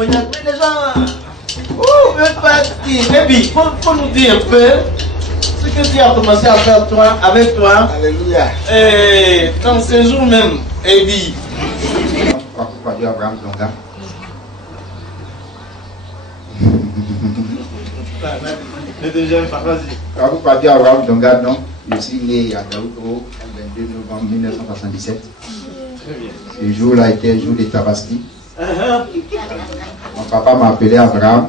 témoignage, mais les gens. Oh, mais pas dire. Et puis, faut nous dire un peu ce que Dieu a commencé à faire toi, avec toi. Alléluia. Et dans ces jours même, et puis. Pourquoi Dieu Abraham Donga? Le deuxième, vas-y. Pourquoi Dieu Abraham Donga, non? Je suis né à Daoudou le 22 novembre 1977. Ce jour-là était le jour des Tabaski. Mon papa m'a appelé Abraham.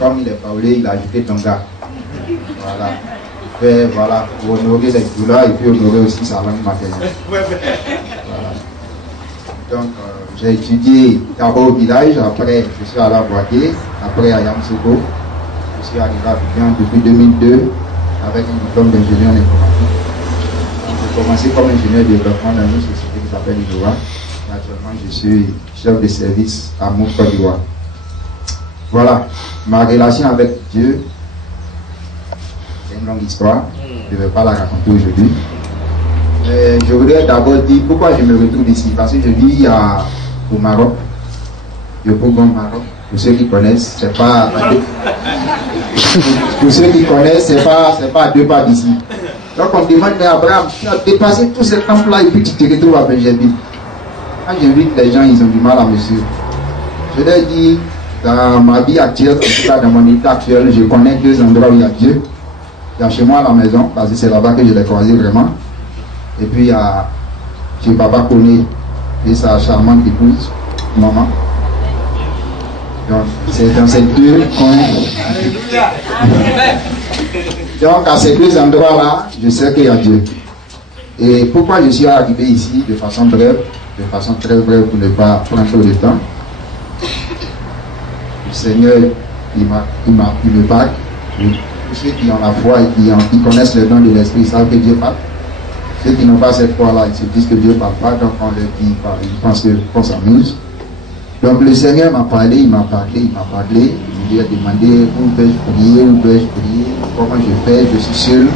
Comme il est parlé, il a ajouté Donga. Voilà. Et voilà, pour honorer les douleurs et puis honorer aussi sa langue maternelle. Voilà. Donc, j'ai étudié d'abord au village, après je suis allé à Boaké, après à Yamsogo. Je suis arrivé à Abidjan depuis 2002 avec un diplôme d'ingénieur en informatique. J'ai commencé comme ingénieur de développement dans une société qui s'appelle Idoa. Actuellement, je suis chef de service à Mouf Côte d'Ivoire. Voilà, ma relation avec Dieu, c'est une longue histoire. Je ne vais pas la raconter aujourd'hui. Je voudrais d'abord dire pourquoi je me retrouve ici. Parce que je vis au Maroc, au Bourbon Maroc. Pour ceux qui connaissent, c'est pas. Pour ceux qui connaissent, c'est pas à 2 pas d'ici. Donc on demande à Abraham, tu as dépassé tous ces camps-là et puis tu te retrouves à Benjamin. Quand j'invite les gens, ils ont du mal à me suivre. Je leur dis, dans ma vie actuelle, en tout cas dans mon état actuel, je connais 2 endroits où il y a Dieu. Il y a chez moi à la maison, parce que c'est là-bas que je l'ai croisé vraiment. Et puis il y a chez Papa Koné et sa charmante épouse, maman. Donc c'est dans ces 2 coins. Donc à ces 2 endroits-là, je sais qu'il y a Dieu. Et pourquoi je suis arrivé ici de façon brève, de façon très brève pour ne pas prendre trop de temps. Le Seigneur, il me parle. Tous ceux qui ont la foi et qui connaissent le don de l'Esprit savent que Dieu parle. Ceux qui n'ont pas cette foi-là, ils se disent que Dieu ne parle pas, donc on leur dit, ils pensent qu'on s'amuse. Donc le Seigneur m'a parlé, il m'a parlé. Je lui ai demandé où peux-je prier, comment je fais, je suis seul.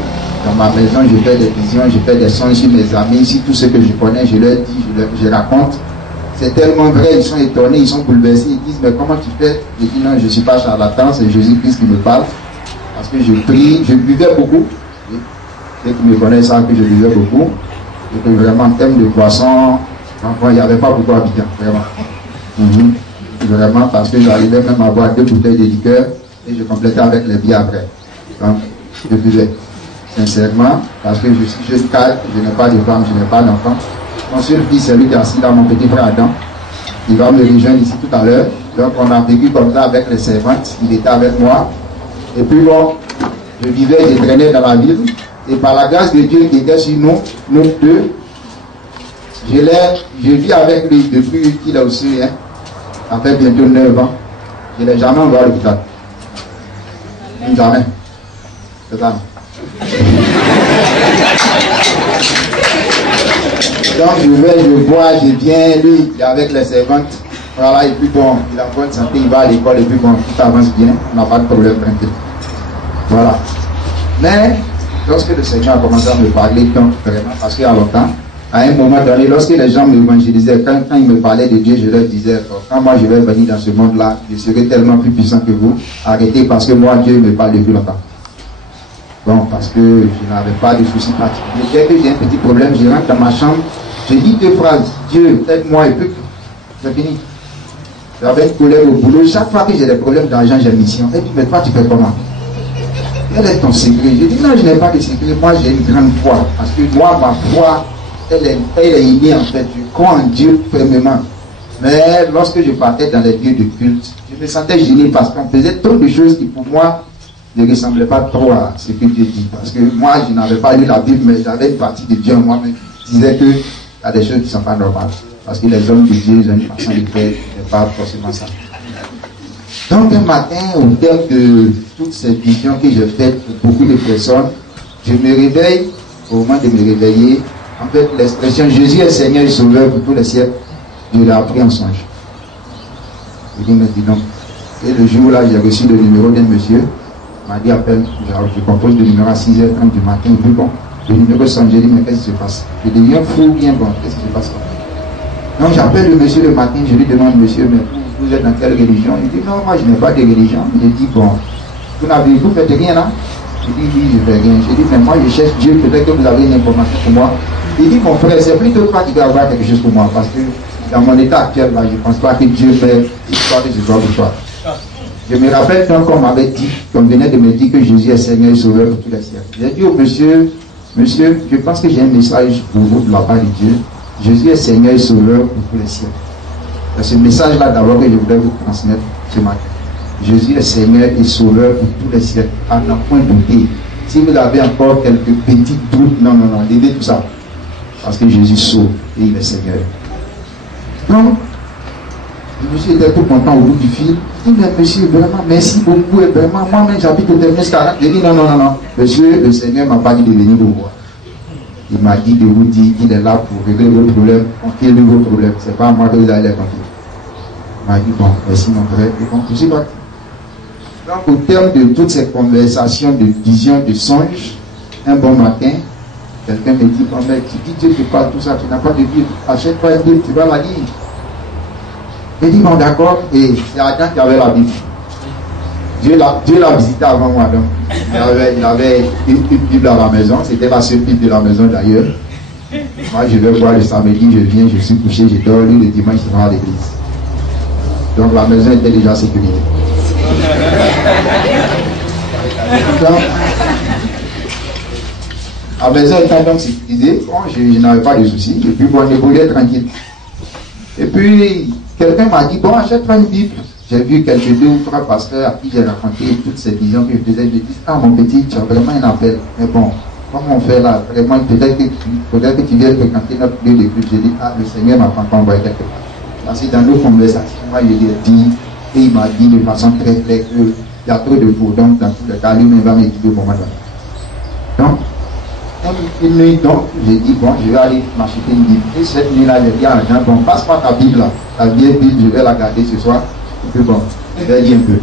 Dans ma maison, je fais des visions, je fais des songes sur mes amis, sur tout ce que je connais, je leur dis, je raconte. C'est tellement vrai, ils sont étonnés, ils sont bouleversés, ils disent, mais comment tu fais? Je dis, non, je ne suis pas charlatan, c'est Jésus-Christ qui me parle. Parce que je prie, je buvais beaucoup. Ceux qui me connaissent savent que je buvais beaucoup. Et que vraiment, en termes de boisson, il n'y avait pas beaucoup d'habitants, vraiment. Vraiment, parce que j'arrivais même à boire 2 bouteilles de liqueur et je complétais avec les bières après. Donc, je buvais. Sincèrement, parce que je suis juste calme, je n'ai pas de femme, je n'ai pas d'enfant. Mon seul fils, c'est lui qui est assis là, mon petit frère Adam. Il va me rejoindre ici tout à l'heure. Donc, on a vécu comme ça avec les servantes. Il était avec moi. Et puis bon, je vivais, je traînais dans la ville. Et par la grâce de Dieu qui était sur nous 2, je vis avec lui depuis qu'il est aussi, ça fait bientôt 9 ans. Je ne l'ai jamais envoyé à l'hôpital. Jamais. C'est ça. Donc je vais, je bois, je viens, lui, il est avec les servantes. Voilà, et puis bon, il a bonne santé, il va à l'école, et puis bon, tout avance bien, on n'a pas de problème, tranquille. Voilà. Mais, lorsque le Seigneur a commencé à me parler, donc vraiment, parce qu'il y a longtemps, à un moment donné, lorsque les gens m'évangélisaient, quand ils me parlaient de Dieu, je leur disais, quand moi je vais venir dans ce monde-là, je serai tellement plus puissant que vous. Arrêtez, parce que moi, Dieu me parle depuis longtemps. Bon, parce que je n'avais pas de soucis particuliers. Dès que j'ai un petit problème, je rentre dans ma chambre, je dis 2 phrases, Dieu, aide-moi, et puis c'est fini. J'avais une collègue au boulot, chaque fois que j'ai des problèmes d'argent, j'ai une mission. Elle dit, mais toi, tu fais comment? Quel est ton secret? Je dis, non, je n'ai pas de secret, moi j'ai une grande foi. Parce que moi, ma foi, elle est innée en fait. Je crois en Dieu fermement. Mais lorsque je partais dans les lieux de culte, je me sentais gêné parce qu'on faisait trop de choses qui pour moi ne ressemblaient pas trop à ce que Dieu dit. Parce que moi, je n'avais pas lu la Bible, mais j'avais une partie de Dieu en moi-même qui disait qu'il y a des choses qui ne sont pas normales. Parce que les hommes de Dieu, ils ont une façon de faire, n'est pas forcément ça. Donc un matin, au terme de toutes ces visions que j'ai faites pour beaucoup de personnes, je me réveille, au moment de me réveiller, en fait l'expression Jésus est Seigneur et Sauveur pour tous les siècles, je l'ai appris en songe. Je dis, mais dis donc. Et le jour là, j'ai reçu le numéro d'un monsieur, il m'a dit, appelle, je compose le numéro à 6h30 du matin, et puis bon, le numéro sonne, j'ai dit, mais qu'est-ce qui se passe? Je deviens fou, bien bon, qu'est-ce qui se passe? Donc j'appelle le monsieur le matin, je lui demande, monsieur, mais vous êtes dans quelle religion? Il dit, non, moi je n'ai pas de religion. Je dis, bon, vous faites rien là? Je dis, oui, je fais rien. Je dis, mais moi je cherche Dieu, peut-être que vous avez une information pour moi. Il dit, mon frère, c'est plutôt toi qui dois avoir quelque chose pour moi, parce que dans mon état actuel, là, je ne pense pas que Dieu fait histoire de ce soir pour toi. Je me rappelle quand on m'avait dit, qu'on venait de me dire que Jésus est Seigneur et Sauveur pour tous les siècles. J'ai dit au monsieur, je pense que j'ai un message pour vous de la part de Dieu. Jésus est Seigneur et Sauveur pour tous les siècles. C'est ce message-là d'abord que je voudrais vous transmettre ce matin. Jésus est Seigneur et Sauveur pour tous les siècles. À n'en point douter. Si vous avez encore quelques petits doutes, non, levez tout ça. Parce que Jésus sauve et il est Seigneur. Donc, le monsieur était tout content au bout du fil. Il dit, mais monsieur, vraiment, merci beaucoup. Et vraiment, moi-même, j'habite au terminus 40. Il dit, non. Monsieur, le Seigneur ne m'a pas dit de venir vous voir. Il m'a dit de vous dire qu'il est là pour régler vos problèmes, confier vos problèmes. Ce n'est pas à moi que vous allez les confier. Il m'a dit, bon, merci mon frère. Et bon, je suis parti. Donc, au terme de toutes ces conversations de visions, de songes, un bon matin, quelqu'un me dit, bon, mais tu dis Dieu te parle tout ça, tu n'as pas de Bible. Achète-toi une Bible, tu vas la lire. Il dit, bon, d'accord. Et c'est Adam qui avait la Bible. Dieu l'a visité avant moi. Donc. Il avait une Bible à la maison. C'était la seule Bible de la maison d'ailleurs. Moi, je vais voir le samedi, je viens, je suis couché, je dors. Lui, le dimanche, il va à l'église. Donc, la maison était déjà sécurisée. Donc, la maison étant donc sécurisée, bon, je n'avais pas de soucis. Et puis, bon, je voulais tranquille. Et puis, quelqu'un m'a dit, bon, achète-toi une Bible. J'ai vu quelques 2 ou 3 pasteurs à qui j'ai raconté toutes ces visions que je faisais. Je dis, ah mon petit, tu as vraiment un appel. Mais bon, comment on fait là? Vraiment, peut-être que tu viens fréquenter notre lieu de culte. J'ai dit, ah, le Seigneur m'a pas envoyé quelque part. Parce que dans nos conversations, moi je lui ai dit, et il m'a dit de façon très claire qu'il y a trop de faux. Donc, dans tous les cas, lui-même va m'équiper au moment donné. Donc, une nuit, donc, j'ai dit, bon, je vais aller m'acheter une Bible. Et cette nuit-là, j'ai dit à Jean, bon, passe pas ta Bible là. Ta vieille Bible, je vais la garder ce soir. Et puis bon, je vais lire un peu.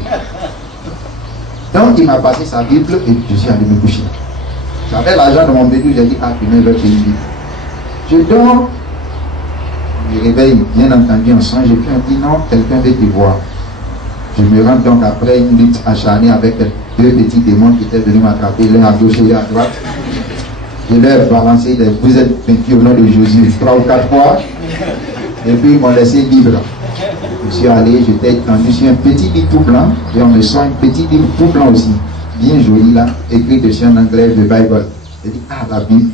Donc, il m'a passé sa Bible et je suis allé me coucher. J'avais l'argent dans mon bédou, j'ai dit, ah, je vais payer une Bible. Je dors, je me réveille, bien entendu, en songe, et puis on dit, non, quelqu'un veut te voir. Je me rends donc après une lutte acharnée avec 2 petits démons qui étaient venus m'attraper, l'un à gauche et l'un à droite. Je leur ai balancé les vous êtes vaincus au nom de Jésus 3 ou 4 fois. Et puis ils m'ont laissé libre. Je suis allé, j'étais étendu sur un petit livre tout blanc. Et on me sort un petit livre tout blanc aussi. Bien joli là, écrit dessus en anglais, de Bible. J'ai dit, ah la Bible.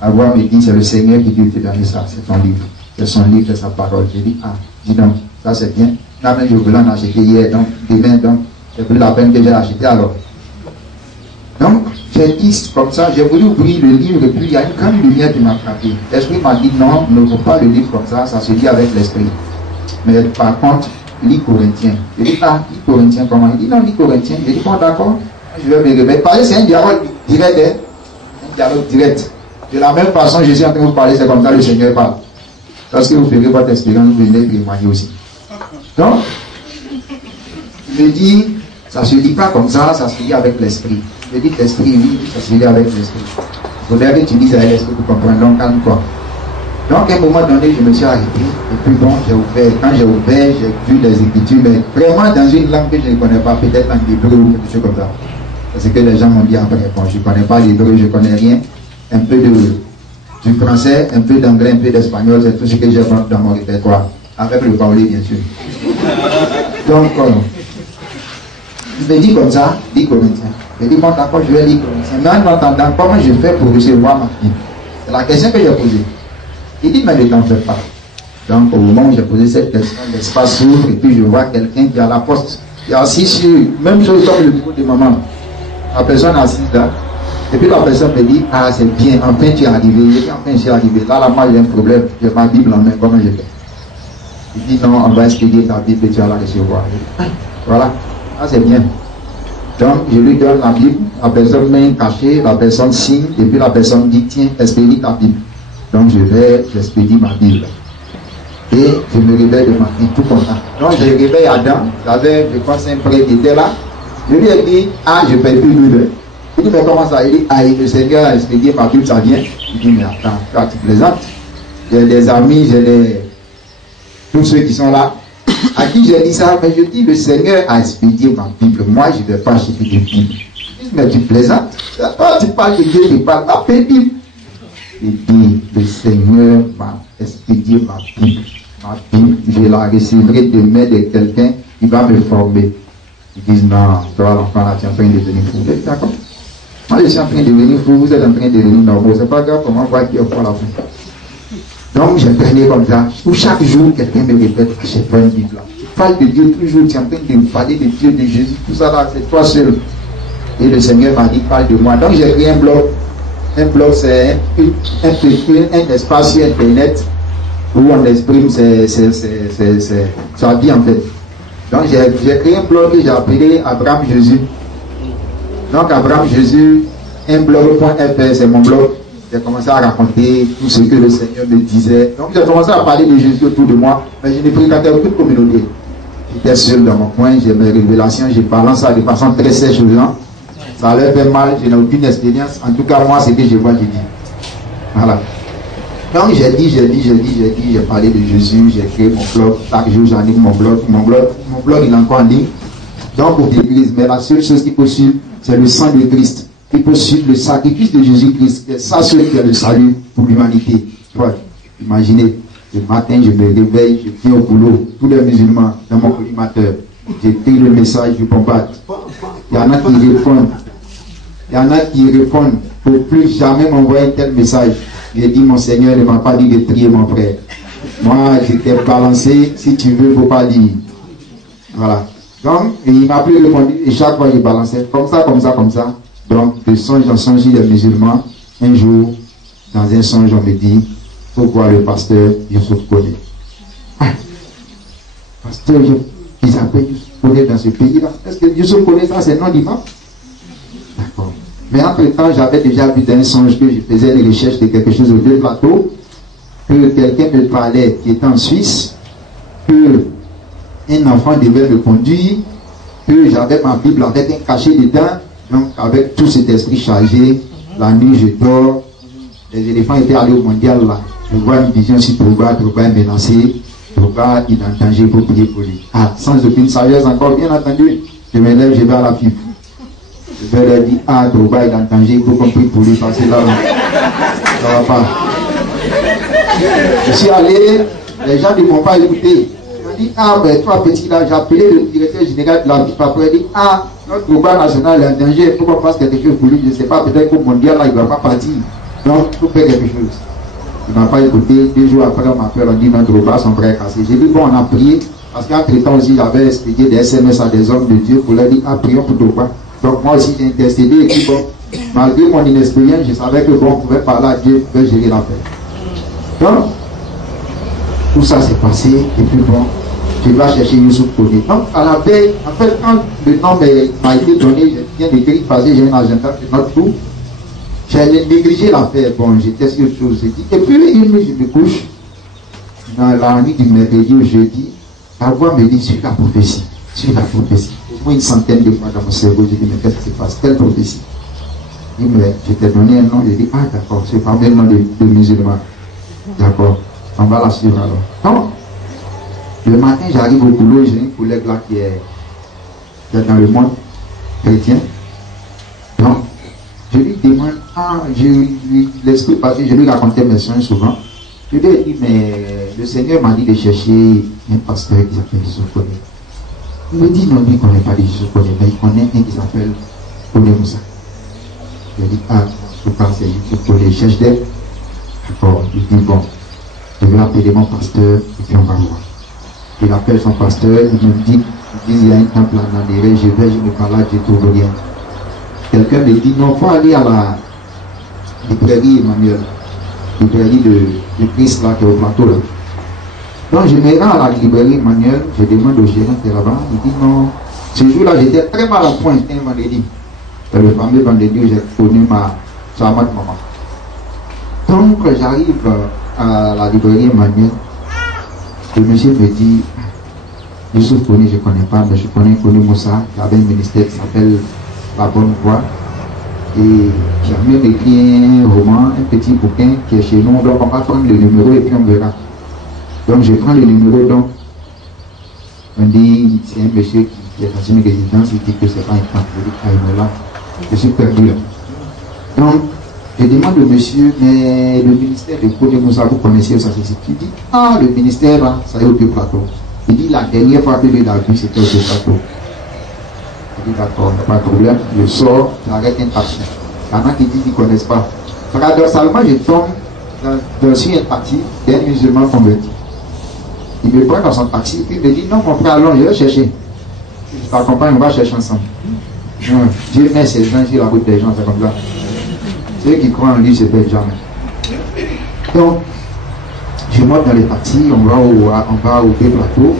Avoir me dit, c'est le Seigneur qui dit te donner ça, c'est ton livre. C'est son livre, c'est sa parole. J'ai dit, ah, dis donc, ça c'est bien. Là même je voulais en acheter hier, donc demain, donc, c'est plus la peine que j'ai acheté alors. Donc, j'ai dit comme ça, j'ai voulu ouvrir le livre et puis il y a une grande lumière qui m'a frappé. L'esprit m'a dit non, ne faut pas le lire comme ça se lit avec l'esprit. Mais par contre, lis Corinthiens. Je dis, ah, lis Corinthiens comment? Il dit non, lis Corinthiens. Je dis, bon d'accord, je vais me réveiller. Parce que c'est un dialogue direct, hein? Un dialogue direct. De la même façon, je suis en train de vous parler, c'est comme ça le Seigneur parle. Lorsque vous ferez votre expérience, vous venez témoigner aussi. Donc, je dis, ça ne se lit pas comme ça se lit avec l'esprit. Je dis l'esprit, oui, ça se lit avec l'esprit. Il faudrait que tu dises avec l'esprit pour comprendre. Donc, calme-toi. Donc, à un moment donné, je me suis arrêté. Et puis, bon, j'ai ouvert. Quand j'ai ouvert, j'ai vu les Écritures, mais vraiment dans une langue que je ne connais pas, peut-être en hébreu ou quelque chose comme ça. Parce que les gens m'ont dit après, bon, je ne connais pas l'hébreu, je ne connais rien. Un peu du français, un peu d'anglais, un peu d'espagnol, c'est tout ce que j'ai dans mon répertoire. Avec le parler, bien sûr. Donc, il me dit comme ça, lis Corinthiens. Je dis, bon, d'accord, je vais lire Corinthiens. Mais en attendant, comment je fais pour recevoir ma Bible? C'est la question que j'ai posée. Il dit, mais ne t'en fais pas. Donc, au moment où j'ai posé cette question, l'espace s'ouvre et puis je vois quelqu'un qui est à la poste, qui est assis sur, même chose comme le bureau de maman. La personne assise là. Et puis la personne me dit, ah, c'est bien, enfin tu es arrivé. Je dis, enfin je suis arrivé. Là, moi, j'ai un problème. J'ai ma Bible en main, comment je fais? Il dit, non, on va expédier ta Bible et tu vas la recevoir. Voilà, ah, c'est bien. Donc, je lui donne la Bible, la personne met un cachet, la personne signe, et puis la personne dit, tiens, expédie ta Bible. Donc, j'expédie ma Bible. Et je me réveille de ma vie, tout content. Donc, je réveille Adam, j'avais, je pense, un prêtre qui était là. Je lui ai dit, ah, je ne paye plus l'huile. Il dit, mais comment ça? Il dit, ah, le Seigneur a expédié ma Bible, ça vient. Il dit, mais attends, tu plaisantes. J'ai des amis, j'ai tous ceux qui sont là. À qui j'ai dit ça? Mais je dis, le Seigneur a expédié ma Bible. Moi, je ne vais pas acheter de Bible. Je dis, mais tu plaisantes? Toi, tu parles de Dieu, tu parles pas de Bible. Je dis, le Seigneur m'a expédié ma Bible. Ma Bible, je la recevrai demain de quelqu'un qui va me former. Ils disent, non, toi, l'enfant, là, tu es en train de devenir fou. Je dis, d'accord. Moi, je suis en train de devenir fou, vous êtes en train de devenir normal. C'est pas grave, comment voir qui est pour la fin. Donc, j'ai traîné comme ça. Où chaque jour, quelqu'un me répète, j'ai pas une Bible là. Tu parles de Dieu toujours, tu es en train de parler de Dieu, de Jésus, tout ça là, c'est toi seul. Et le Seigneur m'a dit, parle de moi. Donc, j'ai créé un blog. Un blog, c'est un espace sur Internet où on exprime sa vie en fait. Donc, j'ai créé un blog que j'ai appelé Abraham Jésus. Donc, Abraham Jésus, un blog.fr, c'est mon blog. J'ai commencé à raconter tout ce que le Seigneur me disait. Donc, j'ai commencé à parler de Jésus autour de moi, mais je ne fréquentais aucune communauté. J'étais seul dans mon coin, j'ai mes révélations, je balance ça de façon très sèche aux gens. Ça leur fait mal, je n'ai aucune expérience. En tout cas, moi, ce que je vois, je dis. Voilà. Donc, j'ai parlé de Jésus, j'ai créé mon blog. Chaque jour, j'anime mon blog. Mon blog, il est encore en ligne. Donc, pour l'Église, mais la seule chose qu'il faut suivre, c'est le sang de Christ. Il faut suivre le sacrifice de Jésus-Christ. C'est ça ce qui est le salut pour l'humanité. Imaginez, le matin, je me réveille, je viens au boulot, tous les musulmans dans mon collimateur. J'écris le message, je bombarde. Il y en a qui répondent. Il y en a qui répondent pour plus jamais m'envoyer un tel message. J'ai dit, mon Seigneur ne m'a pas dit de trier mon frère. Moi, j'étais balancé. Si tu veux, il ne faut pas dire. Voilà. Donc, il m'a plus répondu. Et chaque fois, il balançait. Comme ça, comme ça, comme ça. Donc, de songe en songe, les musulmans. Un jour, dans un songe, on me dit, pourquoi le pasteur Youssouf Koné? Ah, pasteur, ils appellent Youssouf Koné dans ce pays-là. Est-ce que Youssouf Koné, ça, c'est non d'imam? D'accord. Mais entre-temps, j'avais déjà vu dans un songe que je faisais des recherches de quelque chose au deux plateaux, que quelqu'un me parlait qui était en Suisse, que un enfant devait me conduire, que j'avais ma Bible avec un cachet dedans, donc avec tout cet esprit chargé, la nuit je dors, les éléphants étaient allés au mondial là, je vois une vision sur Drogba est menacé, Drogba il est en danger pour prier pour lui. Ah, sans aucune sagesse encore, bien entendu, je me lève, je vais à la Bible. Je vais leur dire, ah, Drogba est en danger, il faut qu'on prie pour lui, parce que là, ça va pas. Je suis allé, les gens ne m'ont pas écouté. Ils m'ont dit, ah, ben toi petit là, j'ai appelé le directeur général de la Bible, après il dit, ah, notre Drogba national est en danger, il faut qu'on fasse quelque chose pour lui, je ne sais pas, peut-être qu'au mondial là, il ne va pas partir. Donc, il faut faire quelque chose. Il ne m'a pas écouté, 2 jours après, on m'appelle, on dit, notre Drogba, son frère est cassé. J'ai dit, bon, on a prié, parce qu'entre-temps aussi, j'avais expédié des SMS à des hommes de Dieu pour leur dire, ah, prions pour Drogba. Donc moi aussi j'ai intercédé et puis bon, malgré mon inexpérience, je savais que bon, on pouvait parler à Dieu, pouvait gérer l'affaire. Donc, tout ça s'est passé et puis bon, je vais chercher Youssouf Koné. Donc à la veille, en fait, quand le nom m'a été donné, je viens d'écrire parce que j'ai un agenda de notre tour, j'ai négligé l'affaire. Bon, j'étais sur autre chose. Et puis une nuit, je me couche, dans la nuit du mercredi au jeudi, la voix me dit sur la prophétie, sur la prophétie. Une centaine de fois dans mon cerveau, j'ai dit, mais qu'est-ce qui se passe? Quelle prophétie? Il me dit, je t'ai donné un nom, j'ai dit, ah d'accord, c'est pas même nom de musulman. D'accord, on va la suivre alors. Donc, le matin, j'arrive au boulot, j'ai une collègue là qui est dans le monde chrétien. Donc, je lui demande, ah, je lui l'explique parce que je lui racontais mes soins souvent. Je lui ai dit, mais le Seigneur m'a dit de chercher un pasteur qui s'appelle Youssouf Koné. Il me dit, non, lui, il ne connaît pas les Youssouf Koné, mais il connaît un qui s'appelle Koné Moussa. Je dis, ah, je pense que c'est Youssouf Koné, il cherche d'elle. D'accord, il dit, bon, je vais appeler mon pasteur, et puis on va voir. Il appelle son pasteur, il me dit, il y a un temple en Nandéré, je vais, je me balade, je trouve rien. Quelqu'un me dit, non, il faut aller à la librairie Emmanuel, librairie de Christ là, qui est au plateau là. Donc je me rends à la librairie Emmanuel, je demande au gérant qui est là-bas, il dit non. Ce jour-là, j'étais très mal à point, c'était un vendredi. C'est le fameux vendredi où j'ai connu ma chamade maman. Donc j'arrive à la librairie Emmanuel, le monsieur me dit, Youssouf Koné, je ne connais pas, mais je connais Koné Moussa, qui avait un ministère qui s'appelle La Bonne Voie. Et j'ai même écrit un roman, un petit bouquin qui est chez nous, donc on va prendre le numéro et puis on verra. Donc je prends le numéro, donc On dit, c'est un monsieur qui est dans une résidence, il dit que c'est pas un camp. Je dis, ah, là, je suis perdu là. Donc, je demande au monsieur, mais le ministère de Codé Moussa, vous connaissez ça, c'est ce qu'il dit. Ah, le ministère, là, ça est au Vieux Plateau. Il dit, la dernière fois que je l'ai vu, c'était au Vieux Plateau. Je dis, d'accord, pas de problème. Je sors, j'arrête un taxi. Il y en a qui disent qu'ils ne connaissent pas. Paradoxalement, je tombe dans un taxi d'un musulman converti. Il me prend dans son taxi, puis il me dit, non, mon frère, allons, je vais chercher. Je t'accompagne, on va chercher ensemble. Dieu met ses gens sur la route des gens, c'est comme ça. Ceux qui croient en lui, c'est bête jamais. Donc, je monte dans les taxis, on va au Vieux Plateau.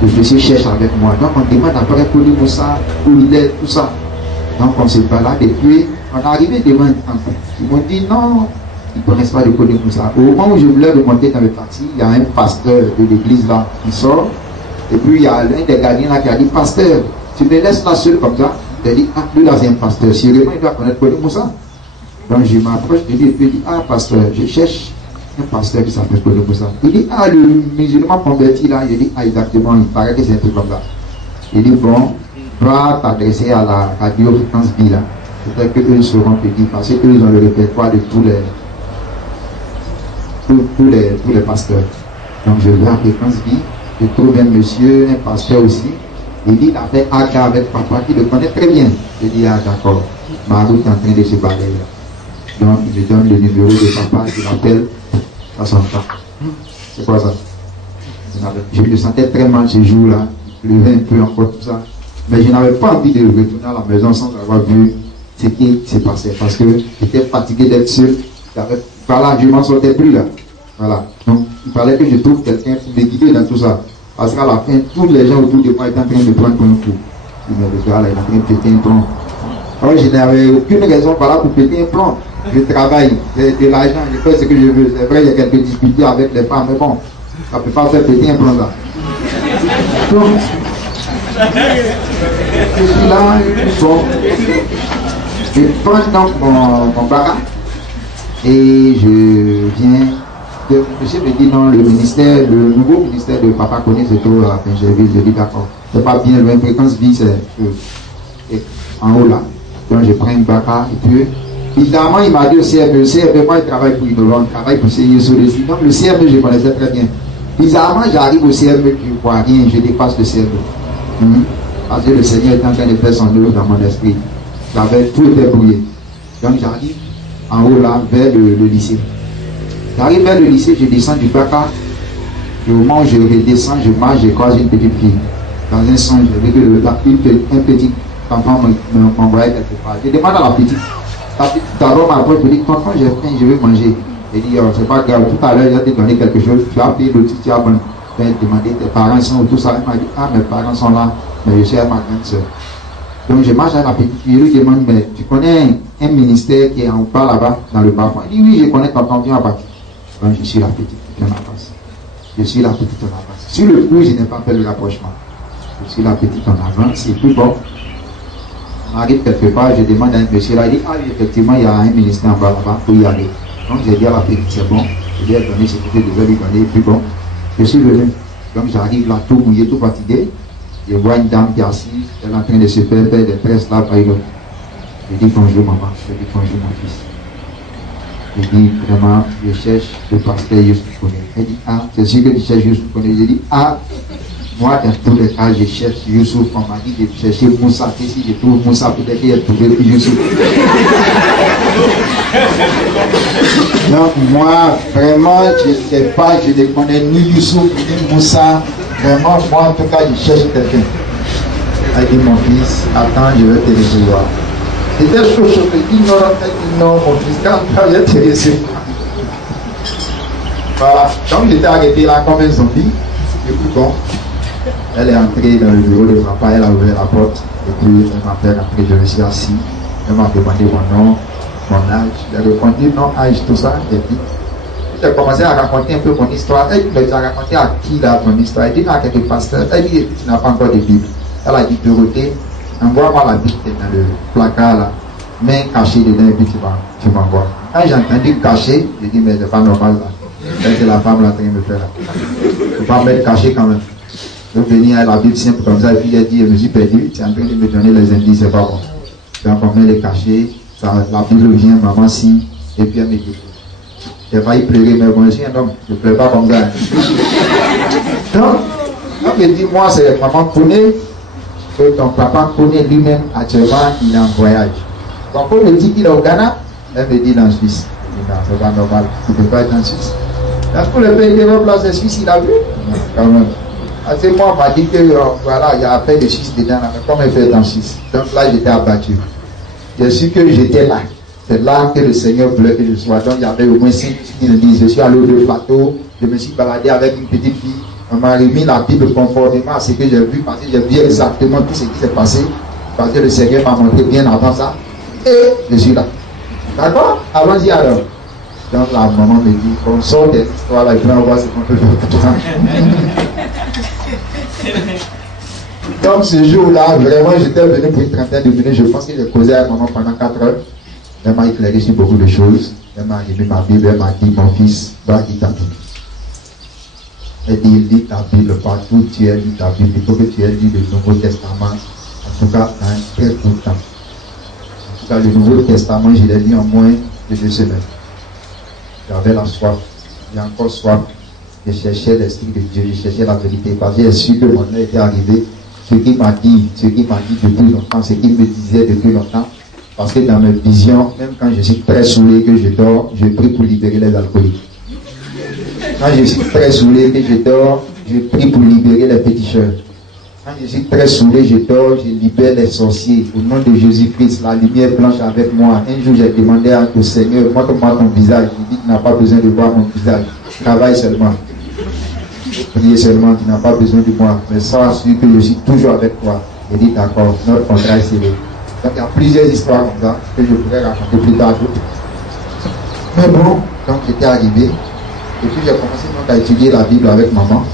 Le monsieur cherche avec moi. Donc, on demande après Codé Moussa, où il est, tout ça. Donc, on se balade et puis, on est arrivé devant un temple. Ils m'ont dit, non, ils ne connaissent pas le Codé Moussa. Au moment où je voulais remonter dans le taxi, il y a un pasteur de l'église là qui sort. Et puis, il y a l'un des gardiens là qui a dit, pasteur, tu me laisses là seul comme ça. Il a dit, ah, lui là, c'est un pasteur. Sérieusement, il doit connaître Codé Moussa. Donc, je m'approche de lui et puis il dit, ah, pasteur, je cherche un pasteur qui s'appelle Codé Moussa. Il dit, ah, le musulman converti là. Il dit, ah, exactement, il paraît que c'est un truc comme ça. Il dit, bon, va t'adresser à la radio Fréquence B là. Peut-être qu'eux seront pédis parce qu'eux ont le répertoire de tous les pasteurs. Donc je vais à Fréquence B, je trouve un monsieur, un pasteur aussi. Il dit, il a fait ACA avec papa qui le connaît très bien. Je dis, ah d'accord, ma route est en train de se barrer là. Donc il me donne le numéro de papa, je l'appelle, ça s'en va. C'est quoi ça? Je me sentais très mal ce jour-là, je levais un peu encore tout ça. Mais je n'avais pas envie de retourner à la maison sans avoir vu ce qui s'est passé. Parce que j'étais fatigué d'être seul. Voilà, je ne m'en sortais plus là. Voilà. Donc, il fallait que je trouve quelqu'un pour me guider dans tout ça. Parce qu'à la fin, tous les gens autour de moi étaient en train de prendre un coup. Il me regarde, il est en train de péter un plomb. Alors, je n'avais aucune raison voilà, pour péter un plomb. Je travaille, j'ai de l'argent, je fais ce que je veux. C'est vrai, il y a quelques difficultés avec les femmes, mais bon, ça ne peut pas faire péter un plomb là. Donc, je suis là, bon, je prends donc mon barat et je viens. Le monsieur me dit non, le nouveau ministère de Papa Koné se trouve à Pincherville. Je dis d'accord, c'est pas bien loin, Fréquence B, c'est en haut là. Donc je prends une barat et puis, évidemment, il m'a dit au CRB, moi il travaille pour Innovant, il travaille pour CISO dessus. Donc le CRB, je connaissais très bien. Bizarrement, j'arrive au CRB, je ne vois rien, je dépasse le CRB. Parce que le Seigneur est en train de faire son œuvre dans mon esprit. J'avais tout été brouillé. Donc j'arrive en haut là, vers le lycée. J'arrive vers le lycée, je descends du Baka. Et au moment où je redescends, je marche, je croise une petite fille. Dans un songe, je veux que un petit enfant m'envoyait quelque part. Je demande à la petite. La petite d'abord m'approche, je dis, quand j'ai faim, je veux manger. Elle dit, oh, c'est pas grave, tout à l'heure, j'ai te donné quelque chose, tu as payé le titre, tu as bon. Elle m'a demandé, tes parents sont où, tout ça. Elle m'a dit, ah, mes parents sont là, mais je suis à ma grande soeur. Donc je marche à la petite fille, je lui demande, mais tu connais un ministère qui est en bas là-bas, dans le bas. Elle dit, oui, je connais quand on vient à partir. Donc je suis la petite qui en avance. Je suis la petite en avance. Sur le coup, je n'ai pas fait le rapprochement. Je suis la petite en avance, et puis bon, on arrive quelque part, je demande à un monsieur là, il dit, ah oui, effectivement, il y a un ministère en bas là-bas, pour y aller. Donc j'ai dit à la petite, c'est bon, je lui ai donné ce que je devais lui donner, et puis bon, je suis venu. Donc j'arrive là, tout mouillé, tout fatigué. Je vois une dame qui est assise, elle est en train de se faire des tresses là par une autre. Je dis bonjour maman, je dis bonjour mon fils. Je dis vraiment, je cherche le pasteur Youssouf Koné. Elle dit, ah, c'est sûr que tu cherches Youssouf Koné. Je dis, ah, moi dans tous les cas, je cherche Youssouf. On m'a dit de chercher Moussa. Et si je trouve Moussa, peut-être qu'il a trouvé Youssouf. Donc moi, vraiment, je ne sais pas, je ne connais ni Youssouf, ni Moussa. Vraiment, moi en tout cas, je cherche quelqu'un. Elle dit, mon fils, attends, je vais te recevoir. C'était chaud, il dit non, mon fils, quand je vais te recevoir. Voilà, donc j'étais arrêté là comme un zombie. Et puis bon, elle est entrée dans le bureau de papa, elle a ouvert la porte. Et puis elle m'a fait rentrer, je me suis assis. Elle m'a demandé mon nom, mon âge. J'ai répondu non, âge, tout ça. Et puis j'ai commencé à raconter un peu mon histoire. Elle m'a raconté à qui là mon histoire. Elle dit à quelques pasteurs. Elle dit, tu n'as pas encore de Bible. Elle a dit, Dorothée, envoie-moi la Bible dans le placard là. Main cachée dedans et puis tu m'envoies. Quand j'ai entendu caché, j'ai dit, mais c'est pas normal là. C'est la femme là en train de me faire là. Il ne faut pas mettre caché quand même. Je venir à la Bible simple comme ça, et puis il a dit, je me suis perdu, tu es en train de me donner les indices, c'est pas bon. Donc on met les cachets, la Bible vient, maman si, et puis elle me dit. J'ai failli pleurer, mais bon, je suis un homme, je ne pleure pas comme ça. Donc, on me dit, moi, c'est maman connaît, que ton papa connaît lui-même, actuellement, il est en voyage. Quand on me dit qu'il est au Ghana, elle me dit en Suisse. Je dis, non, c'est pas normal, tu ne peux pas être en Suisse. Donc, pour le pays de votre place, c'est Suisse, il a vu. Non, quand même. C'est moi, on m'a dit que, voilà, il y a un peu de Suisse dedans, mais comment il fait en Suisse? Donc là, j'étais abattu. Je suis que j'étais là. C'est là que le Seigneur voulait que je sois. Donc il y avait au moins 5 qui me disent, je suis allé au plateau, je me suis baladé avec une petite fille. On m'a remis la Bible conformément à ce que j'ai vu, parce que j'ai vu exactement tout ce qui s'est passé. Parce que le Seigneur m'a montré bien avant ça. Et je suis là. D'accord? Allons-y alors. Donc la maman me dit, on sort des histoires là, et puis on voit ce qu'on peut faire pour toi. Donc ce jour-là, vraiment, j'étais venu pour une trentaine de minutes. Je pense que j'ai causé à maman pendant 4 heures. Elle m'a éclairé sur beaucoup de choses. Elle m'a remis ma Bible. Elle m'a dit, mon fils, va lire ta Bible. Elle dit, lis ta Bible partout. Tu as lu ta Bible. Il faut que tu aies lu le Nouveau Testament. En tout cas, dans un très court temps. En tout cas, le Nouveau Testament, je l'ai lu en moins de 2 semaines. J'avais la soif. J'ai encore soif. Je cherchais l'Esprit de Dieu. Je cherchais la vérité. Parce que j'ai su que mon heure était arrivé. Ce qu'il m'a dit depuis longtemps, ce qu'il me disait depuis longtemps. Parce que dans mes visions, même quand je suis très saoulé, que je dors, je prie pour libérer les alcooliques. Quand je suis très saoulé, que je dors, je prie pour libérer les péticheurs. Quand je suis très saoulé, je dors, je libère les sorciers. Au nom de Jésus-Christ, la lumière blanche avec moi. Un jour, j'ai demandé au Seigneur, montre-moi ton visage. Il dit, tu n'as pas besoin de voir mon visage. Travaille seulement. Priez seulement, tu n'as pas besoin de moi. Mais sois sûr que je suis toujours avec toi. Il dit, d'accord, notre contrat est scellé. Donc il y a plusieurs histoires comme ça que je pourrais raconter plus tard. Mais bon, donc j'étais arrivé. Et puis j'ai commencé donc à étudier la Bible avec maman,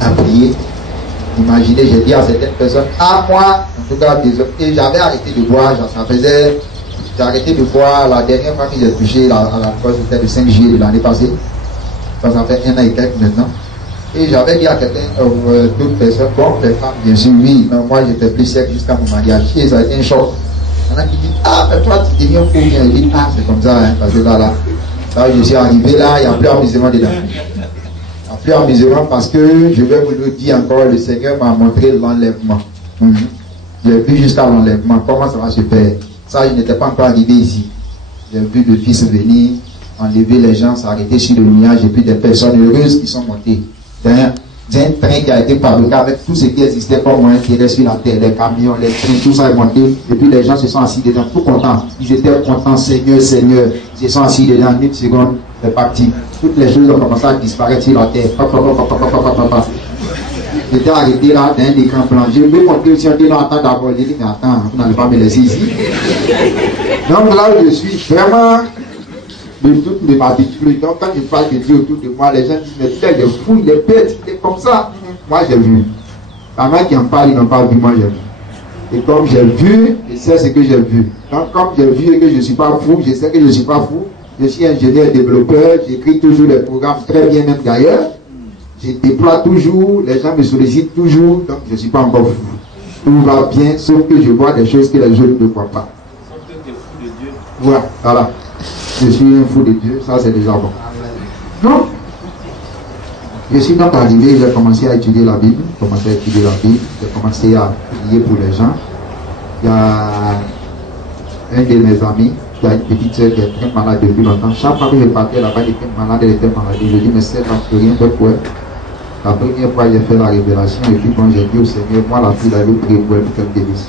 à prier. Imaginez, j'ai dit à certaines personnes, à moi, en tout cas, et j'avais arrêté de boire, j'ai arrêté de boire la dernière fois que j'ai touché à l'alcool, c'était le 5 juillet de l'année passée. Ça fait 1 an et quelques maintenant. Et j'avais dit à quelqu'un, d'autres personnes, bon, les femmes, bien sûr, oui, mais moi j'étais plus sec jusqu'à mon mariage. Et ça a été un choc. Il y en a qui disent, ah, mais toi tu deviens fou, bien. Je dis, ah, c'est comme ça, hein, parce que là, je suis arrivé là, il n'y a plus amusement dedans. Il n'y a plus amusement parce que, je vais vous le dire encore, le Seigneur m'a montré l'enlèvement. J'ai vu jusqu'à l'enlèvement, comment ça va se faire. Ça, je n'étais pas encore arrivé ici. J'ai vu le Fils venir, enlever les gens, s'arrêter sur le nuage, et puis des personnes heureuses qui sont montées. C'est un train qui a été fabriqué avec tout ce qui existait comme moyen qui était sur la terre, les camions, les trains, tout ça est monté. Et puis les gens se sont assis dedans, tout contents. Ils étaient contents, Seigneur, Seigneur. Ils se sont assis dedans, une seconde, c'est parti. Toutes les choses ont commencé à disparaître sur la terre. J'étais arrêté là, dans un écran blanc. Je vais monter aussi, on dit non, attends d'abord. J'ai dit, mais attends, vous n'allez pas me laisser ici. Donc là où je suis, vraiment, de toutes mes habitudes. Donc quand je parle de Dieu autour de moi, les gens disent, mais tu es fou, il est bête, il est comme ça. Moi j'ai vu. La main qui en parle, ils n'ont pas vu, moi j'ai vu. Et comme j'ai vu, je sais ce que j'ai vu. Donc comme j'ai vu et que je ne suis pas fou, je sais que je ne suis pas fou. Je suis ingénieur développeur, j'écris toujours des programmes très bien même d'ailleurs. Je déploie toujours, les gens me sollicitent toujours, donc je ne suis pas encore fou. Tout va bien, sauf que je vois des choses que les autres ne voient pas. Sauf que tu es fou de Dieu. Voilà. Je suis un fou de Dieu, ça c'est déjà bon. Donc, je suis donc arrivé, j'ai commencé à étudier la Bible, j'ai commencé à prier pour les gens. Il y a un de mes amis qui a une petite soeur qui est très malade depuis longtemps. Chaque fois que je partais là-bas, elle était malade, elle était malade. Je dis, mais c'est là, je peux rien faire pour elle. La première fois, j'ai fait la révélation et puis quand j'ai dit au Seigneur, moi la fille, elle veut prier pour elle pour qu'elle guérisse.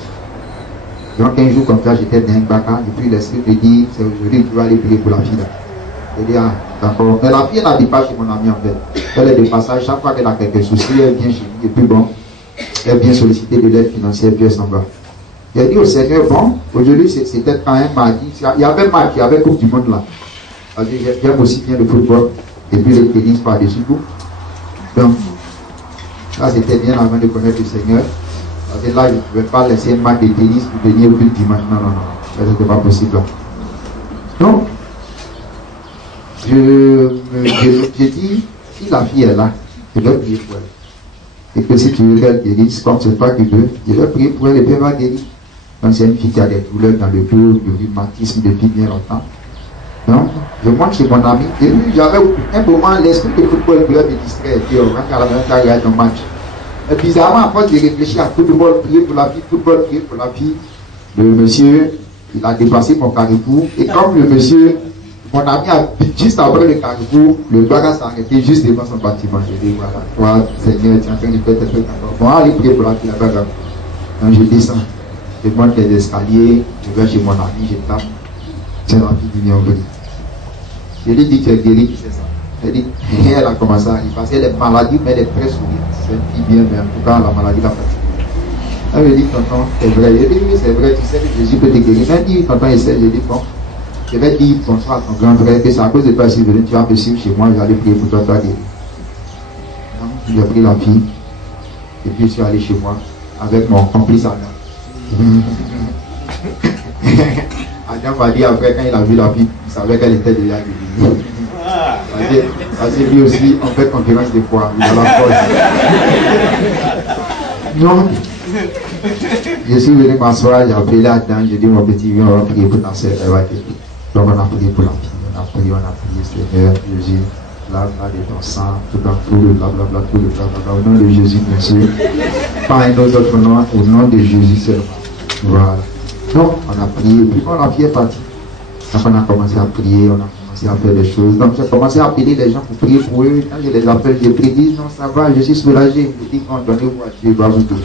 Donc un jour comme ça, j'étais dans un baka, et puis l'esprit me dit, c'est aujourd'hui que tu vas aller prier pour la fille là. Je dis, ah, d'accord. Mais la fille n'habite pas chez mon ami en fait. Elle est de passage, chaque fois qu'elle a quelques soucis, elle vient chez lui, et puis bon, elle vient solliciter de l'aide financière, puis elle s'en va. J'ai dit au Seigneur, bon, aujourd'hui c'était quand même mardi, il y avait match, il y avait Coupe du Monde là. Parce que j'aime aussi bien le football, et puis le tennis par-dessus tout. Donc, ça c'était bien avant de connaître le Seigneur. Parce que là, je ne pouvais pas laisser un match de tennis pour venir plus dimanche. Non. Ça, c'était pas possible. Donc, j'ai dit, si la fille est là, je vais prier pour elle. Et que si tu veux qu'elle guérisse, comme c'est toi qui veux, je vais prier pour elle et puis elle va guérir. Donc c'est une fille qui a des douleurs dans le dos, du rhumatisme depuis bien longtemps. Donc, je monte chez mon ami. Et puis j'avais un moment, l'esprit de football me distrait. Et puis on rentre à la même temps, regarde un match. Et bizarrement, à force de réfléchir à football, prier pour la fille, football, prier pour la fille, le monsieur, il a dépassé mon carrefour. Et comme le monsieur, mon ami, juste après le carrefour, le bagage s'est arrêté juste devant son bâtiment. Je dis, voilà, toi, Seigneur, tu es en train de faire tes trucs encore. Bon, allez prier pour la fille, la bagarre. Donc je descends. Je monte les escaliers, je vais chez mon ami, je tape. C'est la fille qui vient venir. Je lui dis, tu es guéri, c'est ça. Elle dit, elle a commencé à rire parce qu'elle est maladie, mais elle est très souriante. C'est une fille bien, mais en tout cas, la maladie l'a fatiguée. Elle me dit, tonton, c'est vrai. Je dis, oui, c'est vrai, tu sais que Jésus peut te guérir. Elle dit, tonton, essaie. Je dis, bon, je vais dire bonsoir à ton grand frère que c'est à cause de toi, si tu vas me suivre chez moi, j'allais prier pour toi, toi guérir. Donc, j'ai pris la fille, et puis je suis allé chez moi avec mon complice Adam. Adam m'a dit après, quand il a vu la fille, il savait qu'elle était déjà guérie. Parce que lui aussi, on fait conférence de foi. Il a la force. Non. Je suis venu m'asseoir, j'ai appelé Adam, j'ai dit mon petit, viens, on va prier pour ta soeur, elle va t'aider. Donc on a prié pour la fille, on a prié, Seigneur, Jésus, lave de ton sang, tout le blablabla, tout le blablabla, au nom de Jésus, monsieur. Pas un autre nom, au nom de Jésus seulement. Voilà. Donc on a prié, puis quand la fille est partie, donc on a commencé à prier, on a commencé à faire des choses. Donc j'ai commencé à appeler les gens pour prier pour eux. Quand je les appelle, je prie, ils disent non, ça va, je suis soulagé. Je dis, non, donnez-vous à Dieu, va vous donner.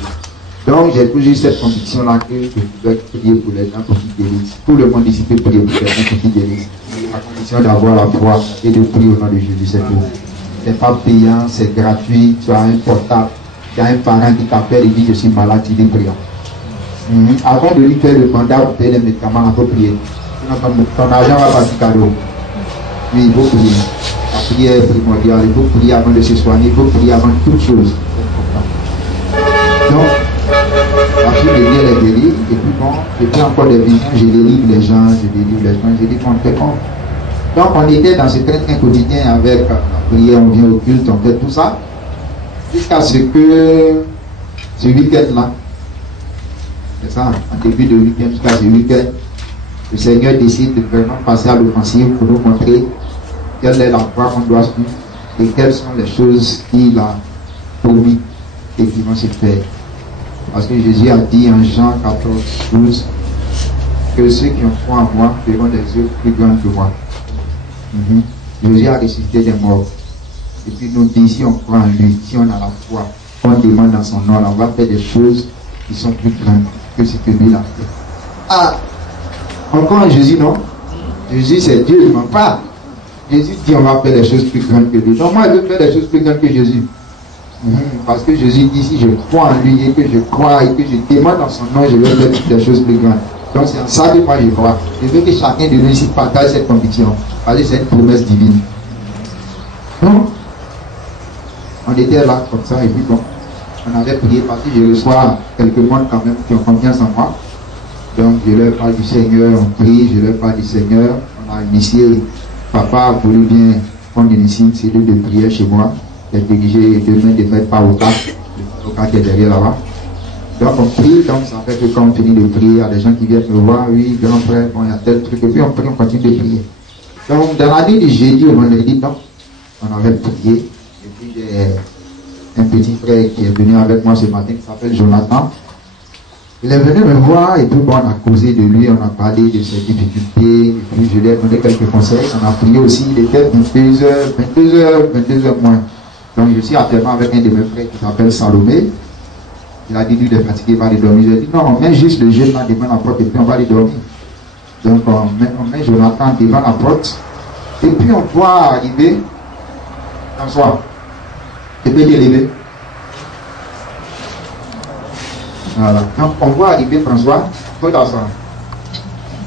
Donc j'ai toujours cette conviction-là que je dois prier pour les gens pour qu'ils guérissent. Tout le monde ici peut prier pour les gens pour qu'ils guérissent. La condition d'avoir la foi et de prier au nom de Jésus, c'est tout. C'est pas payant, c'est gratuit. Tu as un portable, il y a un parent qui t'appelle et dit je suis malade, tu dis prions. Avant de lui faire le mandat pour payer les médicaments, il faut prier. Sinon ton argent va partir cadeau. Oui, il faut prier. La prière est primordiale. Il faut prier avant de se soigner. Il faut prier avant toute chose. Donc, la fille de Dieu est guérie. Et puis bon, je fais encore des visions. Je délivre les gens. Je dis qu'on fait bon. Donc, on était dans ce train quotidien avec la prière. On vient au culte, on fait tout ça. Jusqu'à ce que ce week-end-là, c'est ça, en début de week-end, jusqu'à ce week-end, le Seigneur décide de vraiment passer à l'offensive pour nous montrer quelle est la voie qu'on doit suivre et quelles sont les choses qu'il a promis et qui vont se faire. Parce que Jésus a dit en Jean 14, 12 que ceux qui ont foi en moi feront des œuvres plus grandes que moi. Jésus a ressuscité des morts. Et puis nous dit, si on croit en lui, si on a la foi, on demande dans son nom, on va faire des choses qui sont plus grandes que ce que lui a fait. Ah, on croit en Jésus, non? Jésus c'est Dieu, il ne ment pas. Jésus dit on va faire des choses plus grandes que lui. Donc moi je veux faire des choses plus grandes que Jésus. Parce que Jésus dit si je crois en lui et que je crois et que je demande dans son nom, je vais faire des choses plus grandes. Donc c'est en ça que moi je crois. Je veux que chacun de nous ici partage cette conviction. Parce que c'est une promesse divine. Donc, on était là comme ça et puis bon, on avait prié parce que je reçois quelques monde quand même qui ont confiance en moi. Donc je leur parle du Seigneur, on prie, je leur parle du Seigneur. On a initié, papa a voulu bien prendre une cellule de prière chez moi. J'ai dirigé demain de mettre par au cas qui est derrière là-bas. Donc on prie, donc ça fait que quand on finit de prier, il y a des gens qui viennent me voir, oui, grand frère, bon, il y a tel truc, et puis on prie, on continue de prier. Donc dans la nuit du jeudi au vendredi, donc, on avait prié, et puis j'ai un petit frère qui est venu avec moi ce matin, qui s'appelle Jonathan. Il est venu me voir, et puis bon, on a causé de lui, on a parlé de ses difficultés, et puis je lui ai donné quelques conseils, on a prié aussi, il était 22h moins. Donc je suis actuellement avec un de mes frères qui s'appelle Salomé. Il a dit lui de fatigué, il va aller dormir. J'ai dit non, on met juste le jeune là devant la porte et puis on va aller dormir. Donc on met Jonathan devant la porte. Et puis on voit arriver François. Tu peux t'élever. Voilà. Donc on voit arriver François, tout dans ça.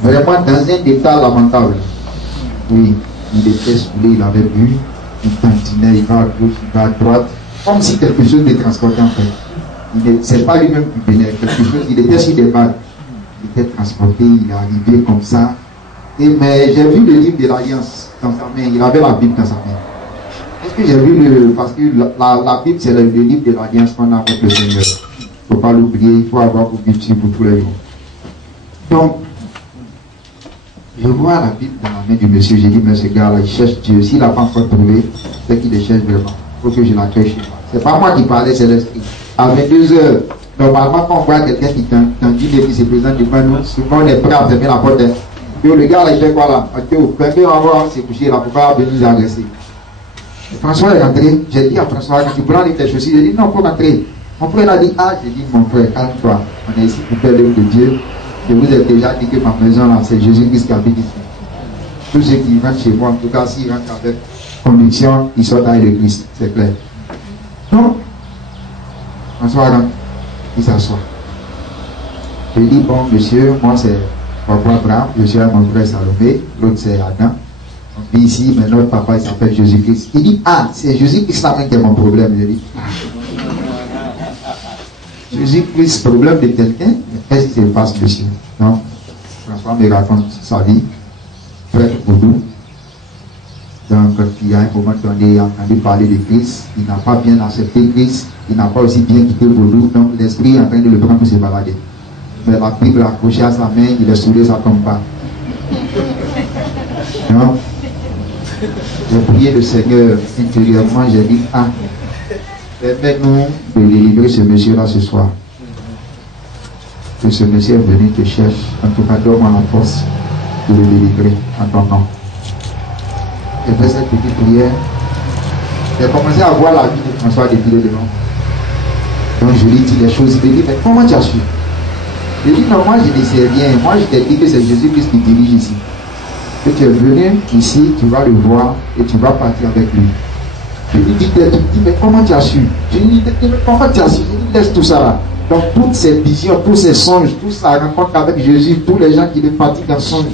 Vraiment dans un état lamentable. Oui, il était saoulé, il avait bu. Il tantinait, il va à gauche, il va à droite, comme si quelque chose le transportait en fait. C'est pas lui-même qui venait, quelque chose, il était sur des vagues. Il était transporté, il est arrivé comme ça. Mais j'ai vu le livre de l'Alliance dans sa main, il avait la Bible dans sa main. que j'ai vu, parce que la Bible, c'est le livre de l'alliance qu'on a avec le Seigneur. Il ne faut pas l'oublier, il faut avoir pour but pour tous les jours. Donc, je vois la Bible dans la main du monsieur, j'ai dit, mais ce gars-là, il cherche Dieu. S'il n'a pas encore trouvé, c'est qu'il le cherche vraiment. Il faut que je la crée chez moi. C'est pas moi qui parlais, c'est l'esprit. À 22 heures, normalement, quand on voit quelqu'un qui t'indique et qui se présente devant nous, souvent on est prêt à fermer la porte. Le gars là, il fait quoi là? Quelqu'un va voir, s'est couché là, pourquoi venir nous agresser? François est rentré, j'ai dit à François, quand tu prends les chaussures, j'ai dit non, il faut rentrer. Mon frère a dit, ah, j'ai dit, mon frère, calme-toi, on est ici pour faire l'œuvre de Dieu. Je vous ai déjà dit que ma maison là, c'est Jésus-Christ qui habite ici. Tous ceux qui rentrent chez moi, en tout cas, s'ils rentrent avec conviction, ils sortent avec le Christ, c'est clair. Donc, François rentre, il s'assoit. Je dis, bon, monsieur, moi c'est Papa Abraham, je suis avec mon frère Salomé, l'autre c'est Adam. On vit ici, mais notre papa il s'appelle Jésus-Christ. Il dit, ah, c'est Jésus-Christ là même qui est mon problème. Je dis, Jésus-Christ, problème de quelqu'un, qu'est-ce qui se passe, monsieur? Donc, François me raconte sa vie, prêtre vaudou. Donc, il y a un moment donné, il a entendu parler de Christ, il n'a pas bien accepté Christ, il n'a pas aussi bien quitté vaudou, donc l'esprit est en train de le prendre pour se balader. Mais la Bible accrochée à sa main, il est saoulé, ça ne tombe pas. Donc, j'ai prié le Seigneur intérieurement, j'ai dit, ah, permets-nous de délivrer ce monsieur-là ce soir. Que ce monsieur est venu te chercher, en tout cas donne-moi la force de le délivrer en ton nom. J'ai fait cette petite prière. J'ai commencé à voir la vie de François depuis le devant. Donc je lui dis les choses, il me dit, mais comment tu as su? Je dis, non, moi je ne sais rien. Moi je t'ai dit que c'est Jésus-Christ qui dirige ici. Que tu es venu ici, tu vas le voir et tu vas partir avec lui. Je lui dis, mais comment tu as su? Je lui dis, mais comment tu as su? Je lui laisse tout ça là. Donc toutes ces visions, tous ces songes, tout ça rencontre avec Jésus, tous les gens qui le pratiquent dans songe,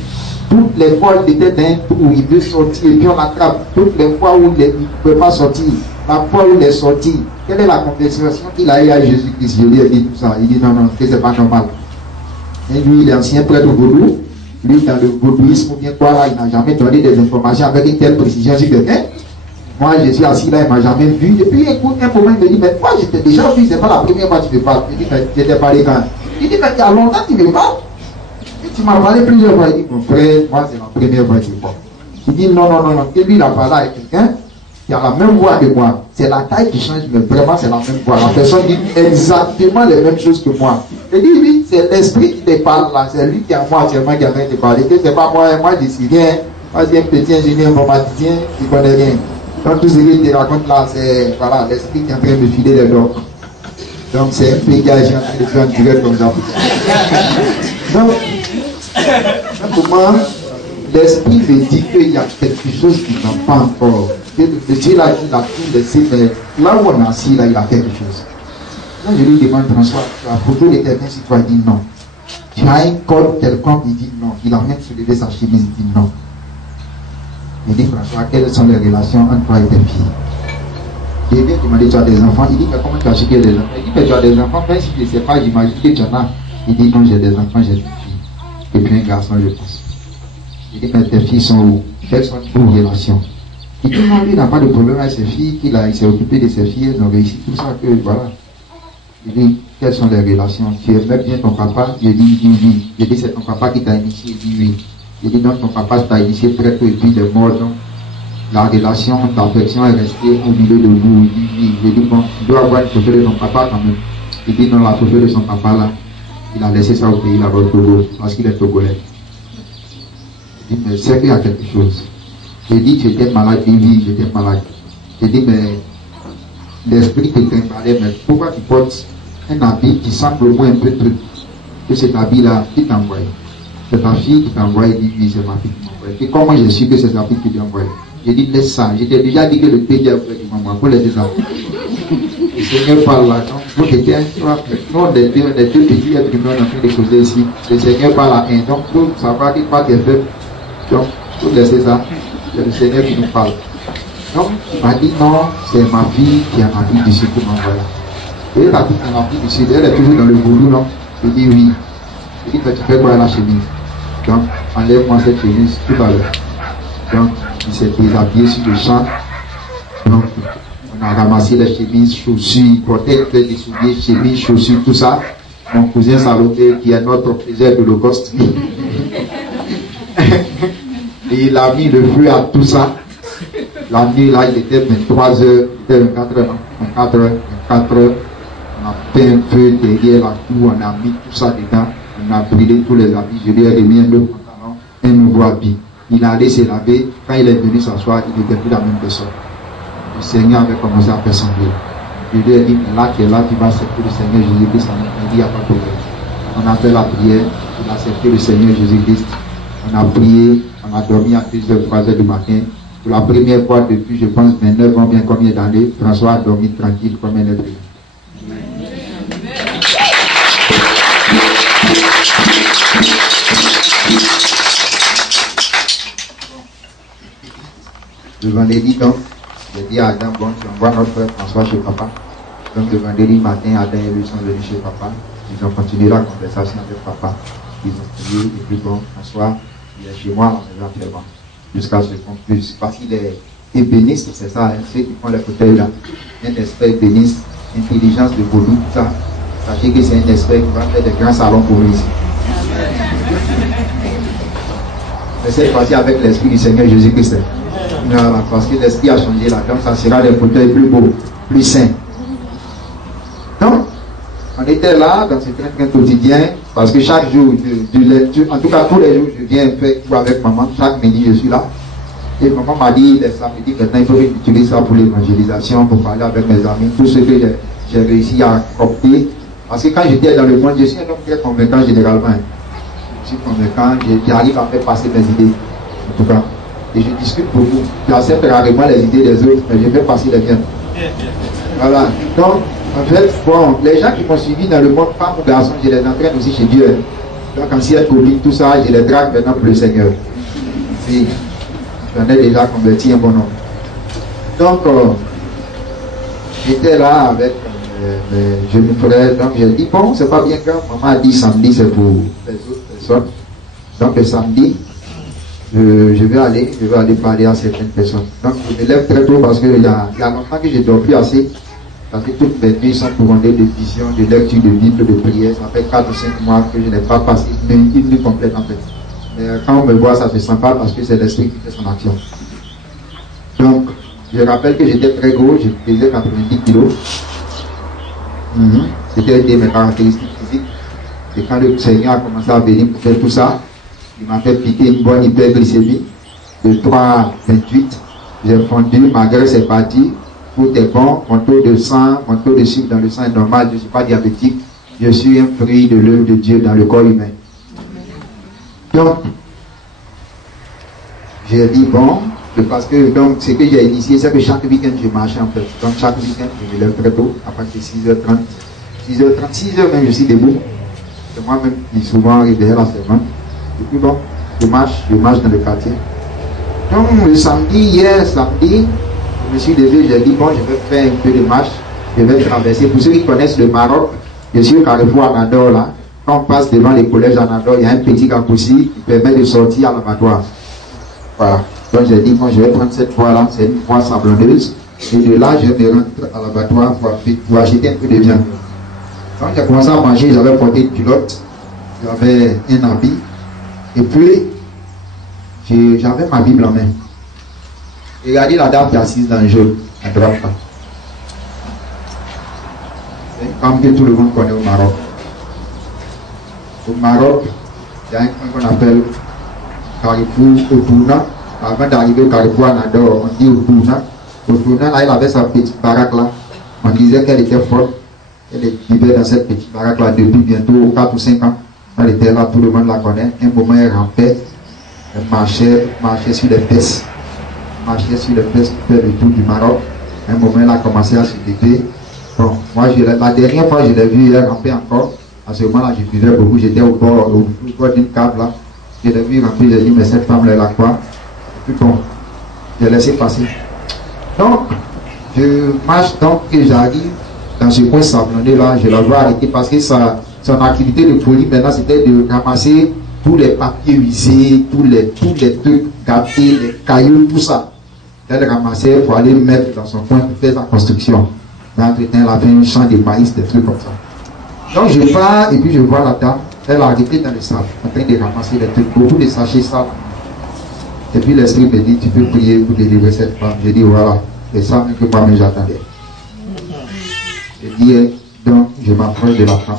toutes les fois où il était dans un trou où il veut sortir et puis on l'attrape, toutes les fois où il ne peut pas sortir, la fois où il est sorti, quelle est la conversation qu'il a eu à Jésus-Christ? Je lui ai dit tout ça. Il dit non, non, que c'est pas normal. Et lui, il est ancien prêtre vaudou. Lui, dans le vaudouisme ou bien quoi là, il n'a jamais donné des informations avec une telle précision sur quelqu'un. Moi, je suis assis là, il ne m'a jamais vu. Et puis, écoute, un moment, il me dit, mais moi, je t'ai déjà vu, c'est pas la première fois que tu me parles. Je dis, mais je t'ai parlé quand? Il dit, mais il y a longtemps que tu me parles. Et tu m'as parlé plusieurs fois. Il dit, mon frère, moi, c'est la première fois que tu me parles. Il dit, non, non, non, non. Et lui, il a parlé avec quelqu'un qui a la même voix que moi. C'est la taille qui change, mais vraiment, c'est la même voix. La personne dit exactement les mêmes choses que moi. Et dit, oui, c'est l'esprit qui te parle là. C'est lui qui est en moi actuellement qui est en train de parler. C'est pas moi, moi, je suis rien. Moi, je suis un petit ingénieur informaticien qui ne connaît rien. Donc tout ce qu'il te raconte là, c'est voilà, l'esprit qui est en train de filer les dents. Donc c'est un pégage en train de faire un direct comme ça. Donc, pour moi, l'esprit me dit qu'il y a quelque chose qui n'a pas encore. Le Dieu là, il a tout laissé, mais là où on est assis, là, il a quelque chose. Là, je lui demande, François, tu as photo de quelqu'un si toi, il dit non. Tu as un code quelconque, il dit non. Il a même soulevé sa chemise, il dit non. Il dit, François, quelles sont les relations entre toi et tes filles? J'ai bien demandé, tu as des enfants? Il dit, mais comment tu as su qu'il y a des enfants? Il dit, mais tu as des enfants, même si je ne sais pas, j'imagine que tu en as. Il dit, non, j'ai des enfants, j'ai une fille. Et puis un garçon, je pense. Il dit, mais tes filles sont où? Quelles sont vos relations? Il dit, non, lui, il n'a pas de problème avec ses filles, il s'est occupé de ses filles, elles ont réussi, tout ça, que voilà. Il dit, quelles sont les relations? Tu aimes bien ton papa? Je dis, oui. Je dis, c'est ton papa qui t'a initié? Il dit, oui. Je dis, non, ton papa t'a initié très tôt et puis il est mort, donc la relation d'affection est restée au milieu de vous. Il dit, oui. Je dis, bon, tu dois avoir une photo de ton papa quand même. Il dit, non, la photo de son papa là, il a laissé ça au pays là-bas au Togo, parce qu'il est togolais. Je dis, mais c'est qu'il y a quelque chose. Je dis, tu étais malade? Oui, j'étais malade. Je dis, mais l'esprit te trimbalait, mais pourquoi tu portes un habit qui semble au moins un peu truc que cet habit là, qui t'a envoyé? C'est ta fille qui t'a envoyé? Il dit, oui, c'est ma fille qui m'a envoyé. Et comment j'ai su que c'est sa fille qui t'a envoyé? J'ai dit, laisse ça. Je t'ai déjà dit que le PDF qui m'a envoyé, pour laisser ça. Le Seigneur parle là. Donc, vous étiez un soir, nous, les deux petits êtres humains en train de causer ici. Le Seigneur parle à un. Donc, tout savoir qu'il parle des faibles. Donc, vous laissez ça. C'est le Seigneur qui nous parle. Donc, il m'a dit, non, c'est ma fille qui est en Afrique du Sud qui m'a envoyé. Et la fille en Afrique du Sud, elle est toujours dans le boulot, non? Je dis, oui. Il dit, mais tu fais quoi à la chemise? Donc, enlève-moi cette chemise tout à l'heure. Donc, il s'est déshabillé sur le champ. Donc, on a ramassé les chemises, chaussures, peut-être des souliers, chemises, chaussures, tout ça. Mon cousin Salomé, qui est notre président de l'Holocauste, et il a mis le feu à tout ça. La nuit, là, il était 23h, il était 24h. On a fait un feu derrière la cour, on a mis tout ça dedans, on a brûlé tous les habits, je lui ai remis un nouveau pantalon, un nouveau habit. Il allait se laver, quand il est venu s'asseoir, il n'était plus la même personne. Le Seigneur avait commencé à faire sembler. Je lui ai dit, mais là, tu es là, tu vas accepter le Seigneur Jésus-Christ. Il n'y a pas de problème. On a fait la prière, il a accepté le Seigneur Jésus-Christ. On a prié, on a dormi à 2h, 3h du matin. Pour la première fois depuis, je pense, 29 ans, bien combien d'années, François a dormi tranquille comme un être. Le vendredi, donc, j'ai dit à Adam, bon, tu envoies notre frère François chez papa. Donc, le vendredi matin, Adam et lui sont venus chez papa. Ils ont continué la conversation avec papa. Ils ont prié, et puis bon, François, il est chez moi à la maison actuellement. Jusqu'à ce qu'on puisse. Parce qu'il est ébéniste, c'est ça, hein, ceux qui font les fauteuils là. Un esprit ébéniste, intelligence de Bodou, tout ça. Sachez que c'est un esprit qui va faire des grands salons pour lui ici. Mais cette fois-ci avec l'esprit du Seigneur Jésus-Christ. Voilà, parce que l'esprit a changé là, donc ça sera des fauteuils plus beaux, plus sains. Donc, on était là dans ce train quotidien, parce que chaque jour, en tout cas tous les jours, je viens faire tout avec maman, chaque midi je suis là. Et maman m'a dit, les samedis, maintenant il faut utiliser ça pour l'évangélisation, pour parler avec mes amis, tout ce que j'ai réussi à copter. Parce que quand j'étais dans le monde, je suis un homme très convaincant généralement. Je suis convaincant, j'arrive à faire passer mes idées, en tout cas. Et je discute beaucoup. J'accepte rarement les idées des autres, mais je fais passer les miennes. Voilà. Donc, en fait, bon, les gens qui m'ont suivi dans le monde, femmes ou garçons, je les entraîne aussi chez Dieu. Donc, ancienne copine, tout ça, je les drague maintenant pour le Seigneur. Puis, j'en ai déjà converti un bon nombre. Donc, j'étais là avec mes jeunes frères. Donc, j'ai dit, bon, c'est pas bien grave. Maman a dit samedi, c'est pour les autres personnes. Donc, le samedi, je vais aller parler à certaines personnes. Donc je me lève très tôt parce qu'il y a longtemps que je ne dors plus assez. Parce que toutes mes nuits sont couronnées de visions, de lecture de Bible, de prière. Ça fait 4 ou 5 mois que je n'ai pas passé une nuit complète en fait. Mais quand on me voit, ça ne se sent pas parce que c'est l'esprit qui fait son action. Donc, je rappelle que j'étais très gros, je pesais 90 kilos. C'était une de mes caractéristiques physiques. Et quand le Seigneur a commencé à venir pour faire tout ça, il m'a fait piquer une bonne hyperglycémie de 3,28. J'ai fondu, ma graisse est partie, tout est bon, mon taux de sang, mon taux de sucre dans le sang est normal, je ne suis pas diabétique, je suis un fruit de l'œuvre de Dieu dans le corps humain. Donc, j'ai dit bon, parce que donc, ce que j'ai initié, c'est que chaque week-end je marchais en fait. Donc chaque week-end je me lève très tôt, à partir de 6h30. 6h même je suis debout. C'est moi-même qui souvent derrière la servante. Et puis bon, je marche dans le quartier. Donc le samedi, hier samedi, je me suis levé, j'ai dit bon, je vais faire un peu de marche, je vais traverser. Pour ceux qui connaissent le Maroc, je suis au carrefour Anador là. Quand on passe devant les collèges Anador, il y a un petit raccourci qui permet de sortir à l'abattoir. Voilà. Donc j'ai dit bon, je vais prendre cette voie là, c'est une voie sablonneuse. Et de là, je me rentre à l'abattoir pour acheter un peu de viande. Quand j'ai commencé à manger, j'avais porté une culotte, j'avais un habit. Et puis, j'avais ma Bible en main. Et regardez la dame qui est assise dans le jaune, à droite. C'est une femme que tout le monde connaît au Maroc. Au Maroc, il y a un coin qu'on appelle Carrefour Otouna. Avant d'arriver au Carrefour Anador, on dit Otouna. Otouna, là, elle avait sa petite baraque là. On disait qu'elle était forte. Elle vivait dans cette petite baraque là depuis bientôt 4 ou 5 ans. Elle était là, tout le monde la connaît. Un moment, elle rampait, elle marchait sur les fesses. Marchait sur les fesses pour faire le tour du Maroc. Un moment, elle a commencé à se déter. Bon, moi, la dernière fois, je l'ai vue, elle rampait encore. À ce moment-là, je buvais beaucoup. J'étais au bord d'une cave là. Je l'ai vue ramper, j'ai dit, mais cette femme-là, elle a quoi? Et puis bon, j'ai laissé passer. Donc, je marche donc et j'arrive dans ce coin sablonné là. Je la vois arrêter parce que son activité de folie maintenant c'était de ramasser tous les papiers usés, tous les trucs gâtés, les cailloux, tout ça. Elle ramassait pour aller mettre dans son coin pour faire sa construction. Mais entre-temps, elle avait un champ de maïs, des trucs comme ça. Donc je pars et puis je vois la dame. Elle a arrêté dans le sable, en train de ramasser des trucs, beaucoup de sachets sales. Et puis l'esprit me dit, tu peux prier pour délivrer cette femme. Je dis, voilà, c'est ça même que moi-même j'attendais. Je dis, donc je m'approche de la femme.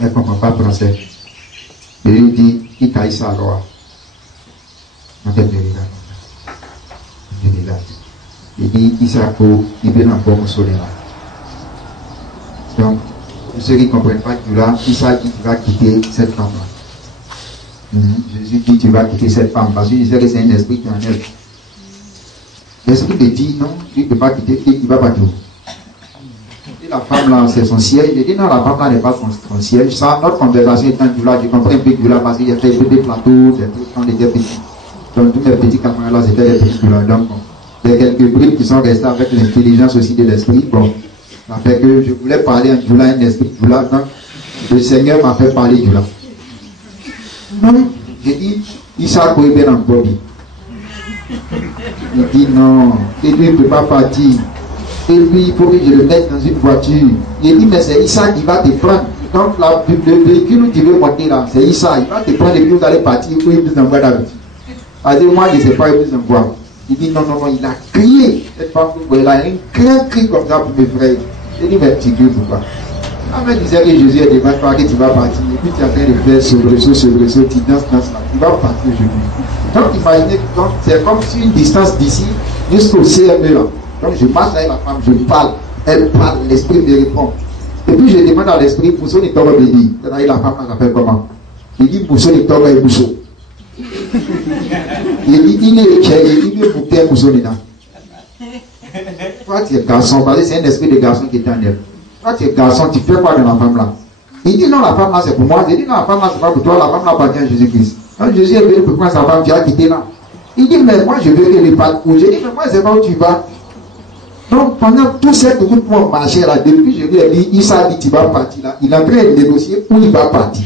Elle ne comprend pas français. Je lui dis, il taille ça alors. Je dis, Isako, il vient encore me sonner là. Donc, pour ceux qui ne comprennent pas Djoula, Issa dit tu vas quitter cette femme-là. Jésus dit tu vas quitter cette femme parce qu'il disait que c'est un esprit qui en est. L'esprit me dit non, tu ne peux pas quitter, il ne va pas tout. Et la femme là, c'est son siège. Je dis non, la femme là n'est pas son siège. Ça, notre conversation est en Djoula, je comprends un peu Djoula parce qu'il y a fait des plateaux, des trucs quand on était petits. Donc tous mes petits camarades là, c'était des petits Djoula. Donc, il y a quelques bribes qui sont restés avec l'intelligence aussi de l'esprit. Bon. Ça fait que je voulais parler en Djoula, un esprit Djoula, donc le Seigneur m'a fait parler Djoula. Non, j'ai dit, Issa Kouébé en Bobby. Il dit non, et lui il ne peut pas partir. Et lui, il faut que je le mette dans une voiture. Il dit, mais c'est Issa qui va te prendre. Donc le véhicule où tu veux monter là, c'est Issa, il va te prendre et puis vous allez partir, ou il vous envoie d'habitude. C'est-à-dire, moi je ne sais pas, il vous envoie. Il dit non, non, non, il a crié. Cette femme, elle a un grand cri comme ça pour mes frères. J'ai dit, mais petit Dieu, pourquoi? Ah, mais il disait que Jésus est devant toi, que tu vas partir. Et puis tu es en train de faire ce tu danses là. Tu vas partir aujourd'hui. Donc imaginez, c'est comme si une distance d'ici jusqu'au CME là. Donc je marche avec la femme, je parle. Elle parle, l'esprit me répond. Et puis je demande à l'esprit, Mousso n'est pas obéi. C'est-à-dire la femme s'appelle comment? Il dit, Mousso n'est pas obéi, Mousso. Il dit, il est bouquet, Mousso n'est pas. Toi tu es garçon, parce que c'est un esprit de garçon qui est en elle. Toi tu es garçon, tu fais quoi dans la femme là? Il dit non, la femme là c'est pour moi. Il dit non, la femme là c'est pas pour toi, la femme là appartient à Jésus-Christ. Quand Jésus est venu pour prendre sa femme, tu as quitté là. Il dit mais moi je veux qu'elle ne parte où. J'ai dit mais moi c'est pas où tu vas. Donc pendant toute cette route pour marcher là, depuis je lui ai dit, Issa dit tu vas partir là. Il est en train de négocier où il va partir.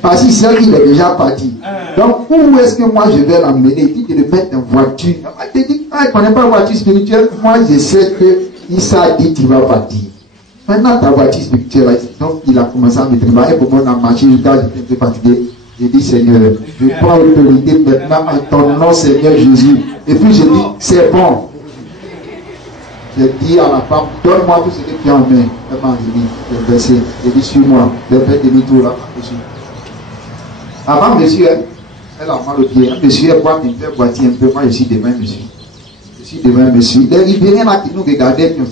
Parce qu'il sait qu'il est déjà parti. Donc, où est-ce que moi je vais l'emmener? Il dit de le mettre en voiture. Il te dit, il ne connaît pas la voiture spirituelle. Moi, je sais que Issa dit qu'il va partir. Maintenant, ta voiture spirituelle, donc il a commencé à me travailler pour moi, on a marché jusqu'à j'étais un peu fatigué. J'ai dit, Seigneur, je prends l'autorité maintenant en ton nom, Seigneur Jésus. Et puis, je dis, c'est bon. J'ai dit à la femme, donne-moi tout ce que tu as en main. Elle m'a dit, versé. J'ai dit, suis-moi. J'ai fait demi-tour là. Avant, monsieur, elle a mal au pied. Monsieur, elle voit qu'il me fait boiter un peu. Moi, je suis demain, monsieur. Je suis demain, monsieur. Il vient là qui nous regardait, il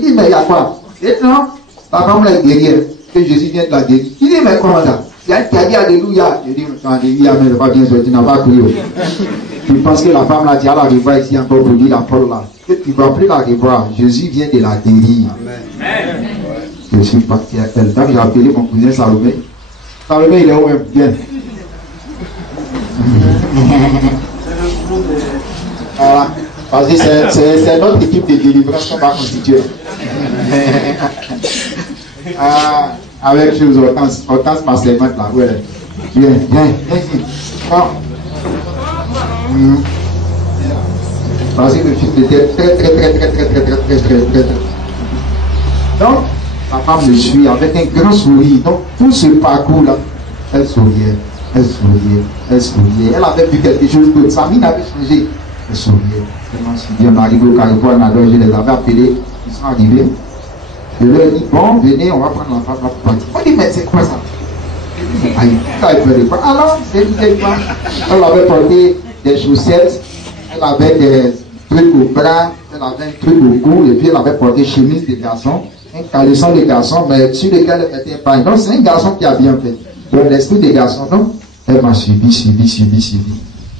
dit, mais il y a quoi? Il dit, non, la femme est guerrière. Que Jésus vient de la guérir. Il dit, mais comment ça? Il y a qui a dit Alléluia. Je dis, Alléluia, mais elle va bien sortir, tu n'as pas crié. Tu penses que la femme là, tu as la revoir ici encore pour dire la folle là. Que tu ne vas plus la revoir. Jésus vient de la guérir. Amen. Je suis parti à elle. Donc j'ai appelé mon cousin Salomé. Salomé, il est où même? Bien. Voilà. Parce que c'est notre équipe de délivrance qu'on va constituer. Avec chose Hortense ma servante là. Ouais. Viens, viens, viens. Parce que le fils était très. Donc, la femme me suit avec un grand sourire. Donc, tout ce parcours-là, elle souriait. Elle avait vu quelque chose d'autre. Sa mine avait changé. Elle souriait. Elle m'a suivi. On est arrivé au Carrefour, je les avais appelés. Ils sont arrivés. Je leur ai dit, bon, venez, on va prendre la femme pour partir. On dit, mais c'est quoi ça? Alors, c'est quoi? Elle avait porté des chaussettes, elle avait des trucs au bras, elle avait un truc au cou, et puis elle avait porté chemise de garçon, un caleçon de garçon, mais sur lequel elle mettait pas. Donc, c'est un garçon qui a bien fait. Donc, l'esprit des garçons, donc, elle m'a suivi.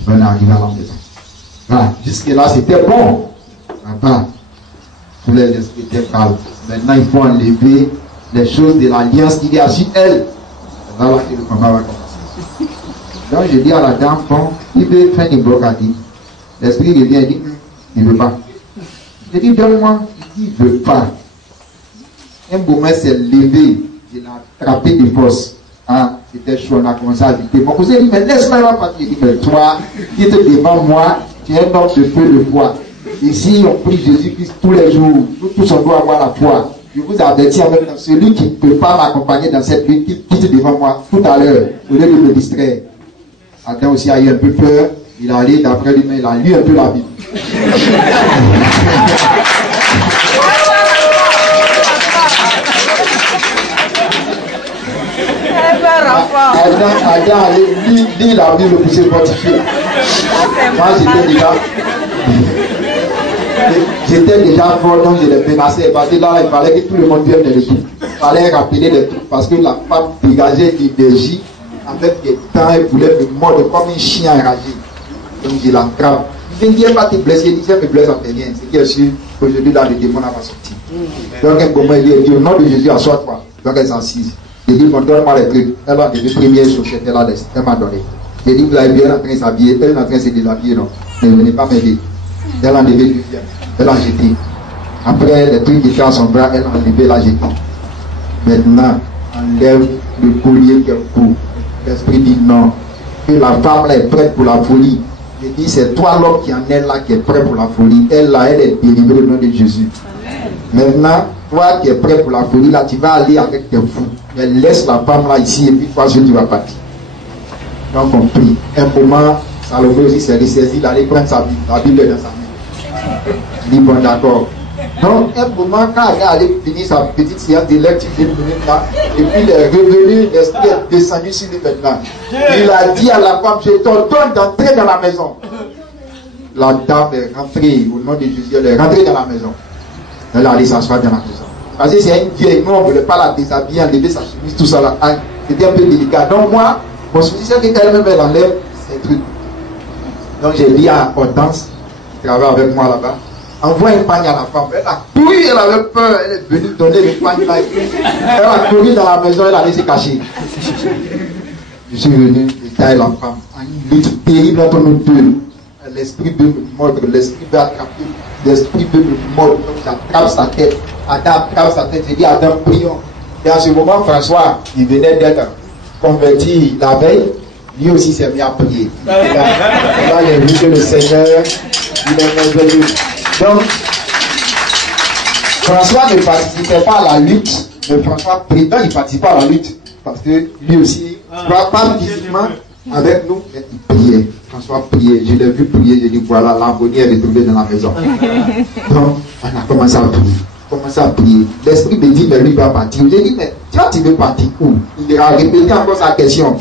On est arrivé à la maison. Voilà, jusque-là, c'était bon. Là-bas, tous les esprits étaient calmes. Maintenant, il faut enlever les choses de l'alliance qu'il y a sur elle. C'est là que le combat va commencer. Donc, je dis à la dame, bon, il veut faire une blocade. L'esprit revient et dit, il ne veut pas. Je dis, donne-moi. Il dit, il ne veut pas. Un moment s'est levé, il a attrapé de force. Ah, c'était chaud, on a commencé à dire. Mon cousin dit, mais laisse-moi partir. Il dit, mais toi, qui était devant moi, tu es un homme de peu de foi. Ici, on prie Jésus-Christ tous les jours. Nous tous, on doit avoir la foi. Je vous avertis en même temps, celui qui ne peut pas m'accompagner dans cette lutte, qui quitte devant moi tout à l'heure, au lieu de me distraire. Adam aussi a eu un peu peur. Il a allé d'après lui-même, il a lu un peu la Bible. Adam allait lire la Bible pour se fortifier. Moi, j'étais déjà fort, donc je les menaçais. Parce que là, il fallait que tout le monde vienne de l'équipe. Il fallait rappeler les trucs. Parce que la femme dégageait l'énergie avec des dents. Elle voulait me mordre comme un chien enragé. Donc je l'attrape. Je ne dis pas te blesser. Il dit, je me blesse en rien. C'est qui est sûr qu'aujourd'hui, là, le démon n'a pas sorti. Donc, un moment, il dit, au nom de Jésus, assois-toi. Donc, elle s'assise. J'ai dit, donne-moi les trucs. Elle a les premières chaussettes, elle m'a donné. J'ai dit, vous l'avez vu, elle est en train de s'habiller. Elle est en train de se déshabiller, non. Ne venez pas m'aider. Elle a enlevé du fiel. Elle a jeté. Après, les trucs qui étaient à son bras, elle a enlevé, elle a jeté. Maintenant, enlève le collier qu'elle court. L'esprit dit non. Que la femme là est prête pour la folie. Je dis, c'est toi l'homme qui en est là, qui est prêt pour la folie. Elle là, elle est délivrée au nom de Jésus. Maintenant, toi qui es prêt pour la folie, là, tu vas aller avec tes fous. Mais laisse la femme là ici et puis toi, tu vas partir. Donc on prie. Un moment, Salomé aussi s'est ressaisi, il allait prendre sa Bible. La Bible est dans sa main. Il dit, bon d'accord. Donc un moment, quand elle allait finir sa petite séance de lecture d'une minute là, et puis il est revenu, l'esprit est descendu sur lui maintenant. Il a dit à la femme, je t'ordonne d'entrer dans la maison. La dame est rentrée, au nom de Jésus, elle est rentrée dans la maison. Elle est allée s'asseoir dans la maison. Parce que c'est une vieille, nous on ne voulait pas la déshabiller, enlever sa chemise, tout ça là. C'était un peu délicat. Donc moi, mon souci c'est qu'elle-même elle enlève ces trucs. Donc j'ai dit à Hortense, qui travaille avec moi là-bas, envoie une pagne à la femme. Elle a couru, elle avait peur, elle est venue donner le pagne là. Elle a couru dans la maison, elle allait se cacher. Je suis venu, j'ai taillé la femme. Une lutte terrible entre nous deux. L'esprit peut me mordre, l'esprit peut attraper, l'esprit peut me mordre. Donc j'attrape sa tête. Adam attrape sa tête, j'ai dit Adam, prions. Et à ce moment, François, il venait d'être converti la veille, lui aussi s'est mis à prier. Là, il a vu que le Seigneur, il est merveilleux. Donc, François ne participait pas à la lutte, mais François prétend qu'il participait à la lutte. Parce que lui aussi, pas physiquement avec nous, mais il priait. François priait, je l'ai vu prier, j'ai dit voilà, l'harmonie est retrouvée dans la maison. Donc, on a commencé à prier. L'esprit me dit, mais lui va partir. J'ai dit, mais tu veux partir où? Il a répété encore sa question.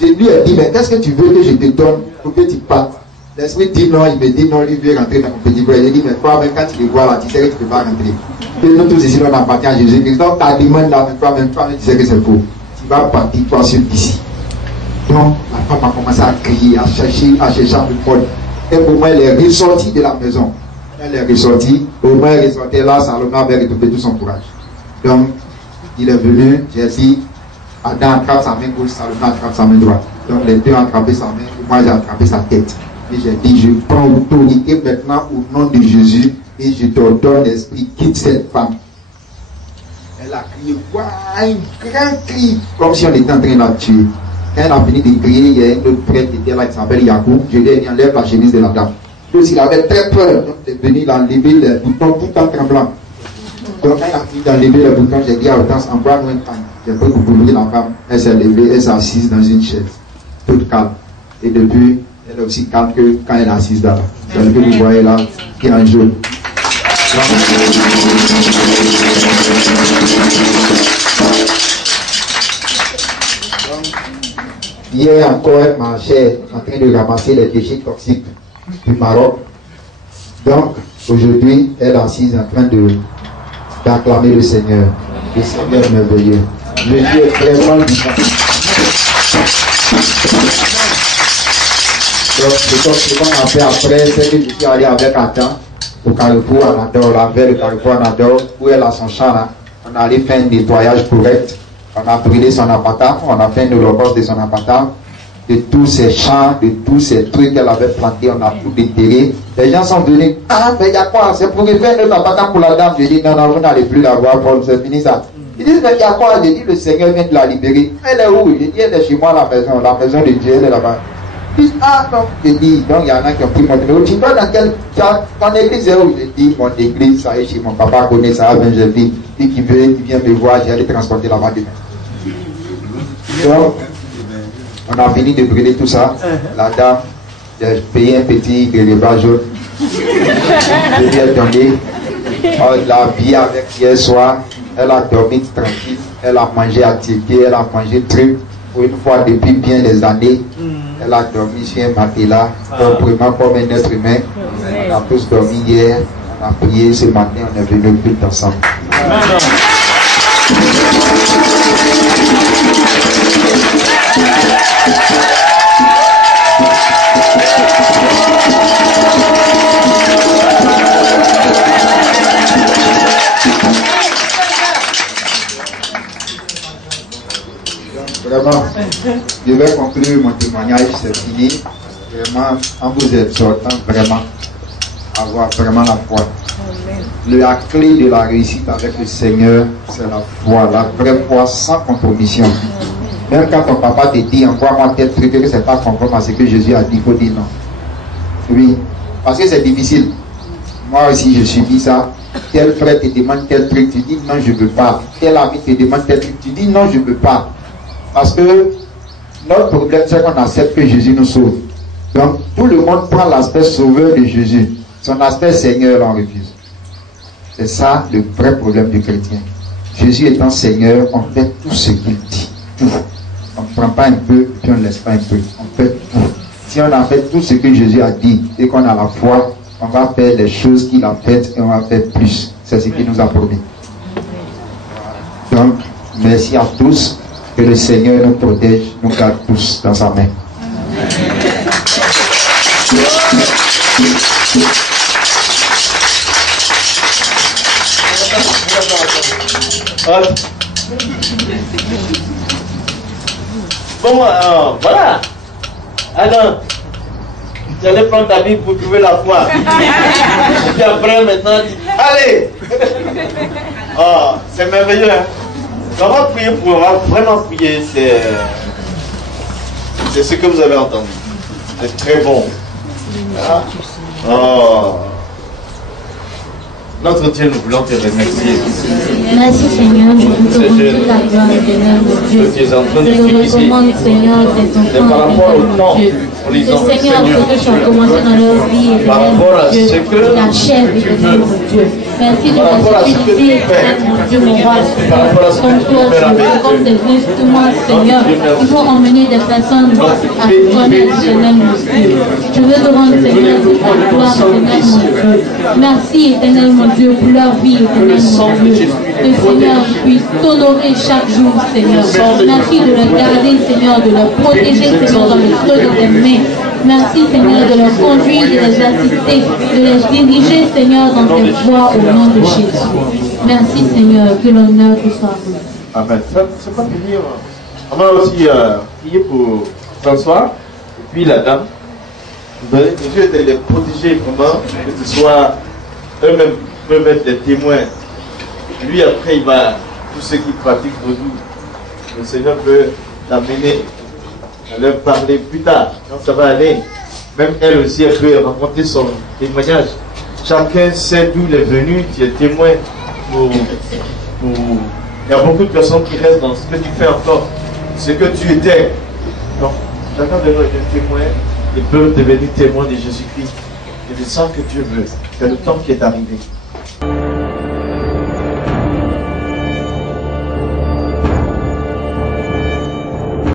Je lui ai dit, mais qu'est-ce que tu veux que je te donne pour que tu partes? L'esprit dit non, il me dit non, lui veut rentrer dans mon petit frère. J'ai dit, mais toi-même, quand tu le vois là, tu sais que tu ne peux pas rentrer. Et nous tous ici, on appartient à Jésus-Christ. Donc ta demande là, toi-même, tu sais que c'est faux. Tu vas partir, toi, sur d'ici. Donc, la femme a commencé à crier, à chercher un mode. Et au moment, elle est ressortie de la maison. Elle est ressortie. Au moment, elle est ressortie là, Salomé avait retrouvé tout son courage. Donc, il est venu, j'ai dit, Adam attrape sa main gauche, Salomé attrape sa main droite. Donc, les deux ont attrapé sa main, et moi, j'ai attrapé sa tête. Et j'ai dit, je prends l'autorité maintenant au nom de Jésus, et je t'ordonne, l'esprit, quitte cette femme. Elle a crié, waouh, un grand cri, comme si on était en train de la tuer. Quand elle a fini de crier, il y a un autre prêtre qui était là, qui s'appelle Yacoub. Je lui ai dit, enlève la chemise de la dame. Donc il avait très peur. Donc il est venu, il a enlevé les boutons tout en tremblant. Donc quand il a fini d'enlever les boutons, j'ai dit à Hortense, envoie-nous un pain. J'ai pris pour couvrir la femme. Elle s'est levée, elle s'est assise dans une chaise. Toute calme. Et depuis, elle est aussi calme que quand elle est assise là. Celle que vous voyez là, qui est en jaune. Hier encore, elle marchait en train de ramasser les déchets toxiques du Maroc. Donc, aujourd'hui, elle est assise en train d'acclamer le Seigneur. Le Seigneur est merveilleux. Jésus est vraiment vivant. Donc, ce qu'on a fait après, c'est que je suis allé avec Adam au Carrefour Anador, là, vers le Carrefour Anador, où elle a son champ là. On a allé faire un nettoyage correct. On a brûlé son appartement, on a fait une holocauste de son appartement, de tous ces champs, de tous ces trucs qu'elle avait plantés, on a tout déterré. Les gens sont venus, ah mais il y a quoi? C'est pour refaire notre appartement pour la dame. J'ai dit non, non, vous n'allez plus la voir, c'est fini ça. Ils disent mais il y a quoi? J'ai dit le Seigneur vient de la libérer. Elle est où? J'ai dit elle est chez moi à la maison de Dieu, elle est là-bas. Puis, ah non, je dis, donc il y en a qui ont pris mon numéro. Tu vois dans quelle. Ton église est où? Je dis, mon église, ça y est, chez mon papa connaît ça, ben je dis, qui vient me voir, j'allais transporter là-bas demain. Donc, on a fini de brûler tout ça. La dame, j'ai payé un petit grillage jaune. Je lui ai donné. On l'a habillée avec hier soir. Elle a dormi tranquille. Elle a mangé à ticket. Elle a mangé truc. Pour une fois depuis bien des années. Elle a dormi sur un matelas. Vraiment comme un être humain. On a tous dormi hier. On a prié ce matin. On est venus tous ensemble. Vraiment, je vais conclure mon témoignage, c'est fini. Vraiment, en vous exhortant vraiment à avoir vraiment la foi. La clé de la réussite avec le Seigneur, c'est la foi, la vraie foi sans compromission. Même quand ton papa te dit envoie-moi tel truc que c'est pas conforme à ce que Jésus a dit, il faut dire non. Oui, parce que c'est difficile. Moi aussi je subis ça. Tel frère te demande tel truc, tu dis non je ne veux pas. Tel ami te demande tel truc, tu dis non je ne veux pas. Parce que notre problème c'est qu'on accepte que Jésus nous sauve. Donc tout le monde prend l'aspect sauveur de Jésus. Son aspect Seigneur on refuse. C'est ça le vrai problème du chrétien. Jésus étant Seigneur, on fait tout ce qu'il dit. Tout. On ne prend pas un peu, puis on ne laisse pas un peu. On fait tout. Si on a fait tout ce que Jésus a dit et qu'on a la foi, on va faire les choses qu'il a faites et on va faire plus. C'est ce qu'il nous a promis. Donc, merci à tous. Que le Seigneur nous protège, nous garde tous dans sa main. Bon, voilà. Alors, tu allais prendre ta Bible pour trouver la foi. Et puis après, maintenant, allez. Oh, c'est merveilleux, hein? On va prier pour, on va vraiment prier, c'est ce que vous avez entendu. C'est très bon. Ah. Oh. Notre Dieu, nous voulons te remercier. Merci Seigneur, je vous demande la gloire et l'honneur de Dieu. Je recommande Seigneur tes enfants par rapport au temps, le Seigneur, ce que tu as commencé dans leur vie, par rapport à ce que t'achèves et Dieu. Merci de nous utiliser, mon Dieu, mon roi, comme toi, comme des instruments, Seigneur. Il faut emmener des personnes à connaître Seigneur, mon Dieu. Je veux te rendre, Seigneur, ta gloire, Seigneur, mon Dieu. Merci, éternel, mon Dieu, pour leur vie, éternel, mon Dieu. Que Seigneur puisse t'honorer chaque jour, Seigneur. Merci de le garder, Seigneur, de le protéger, Seigneur, dans le creux de tes mains. Merci, Seigneur, de leur conduire, de les assister, de les diriger, Seigneur, dans tes voies au nom de Jésus. Merci, Seigneur, que l'honneur te soit rendu. Amen. C'est pas fini. On va aussi prier pour François et puis la dame. Dieu de les protéger vraiment, que ce soit eux-mêmes peuvent être des témoins. Lui, après, il va, tous ceux qui pratiquent Vodou, le Seigneur peut l'amener à leur parler plus tard, quand ça va aller. Même elle aussi, elle peut raconter son témoignage. Chacun sait d'où il est venu, tu es témoin il y a beaucoup de personnes qui restent dans ce que tu fais encore, ce que tu étais. Donc, chacun de nous est un témoin, ils peuvent devenir témoins de Jésus-Christ. Et de ça que Dieu veut. C'est le temps qui est arrivé.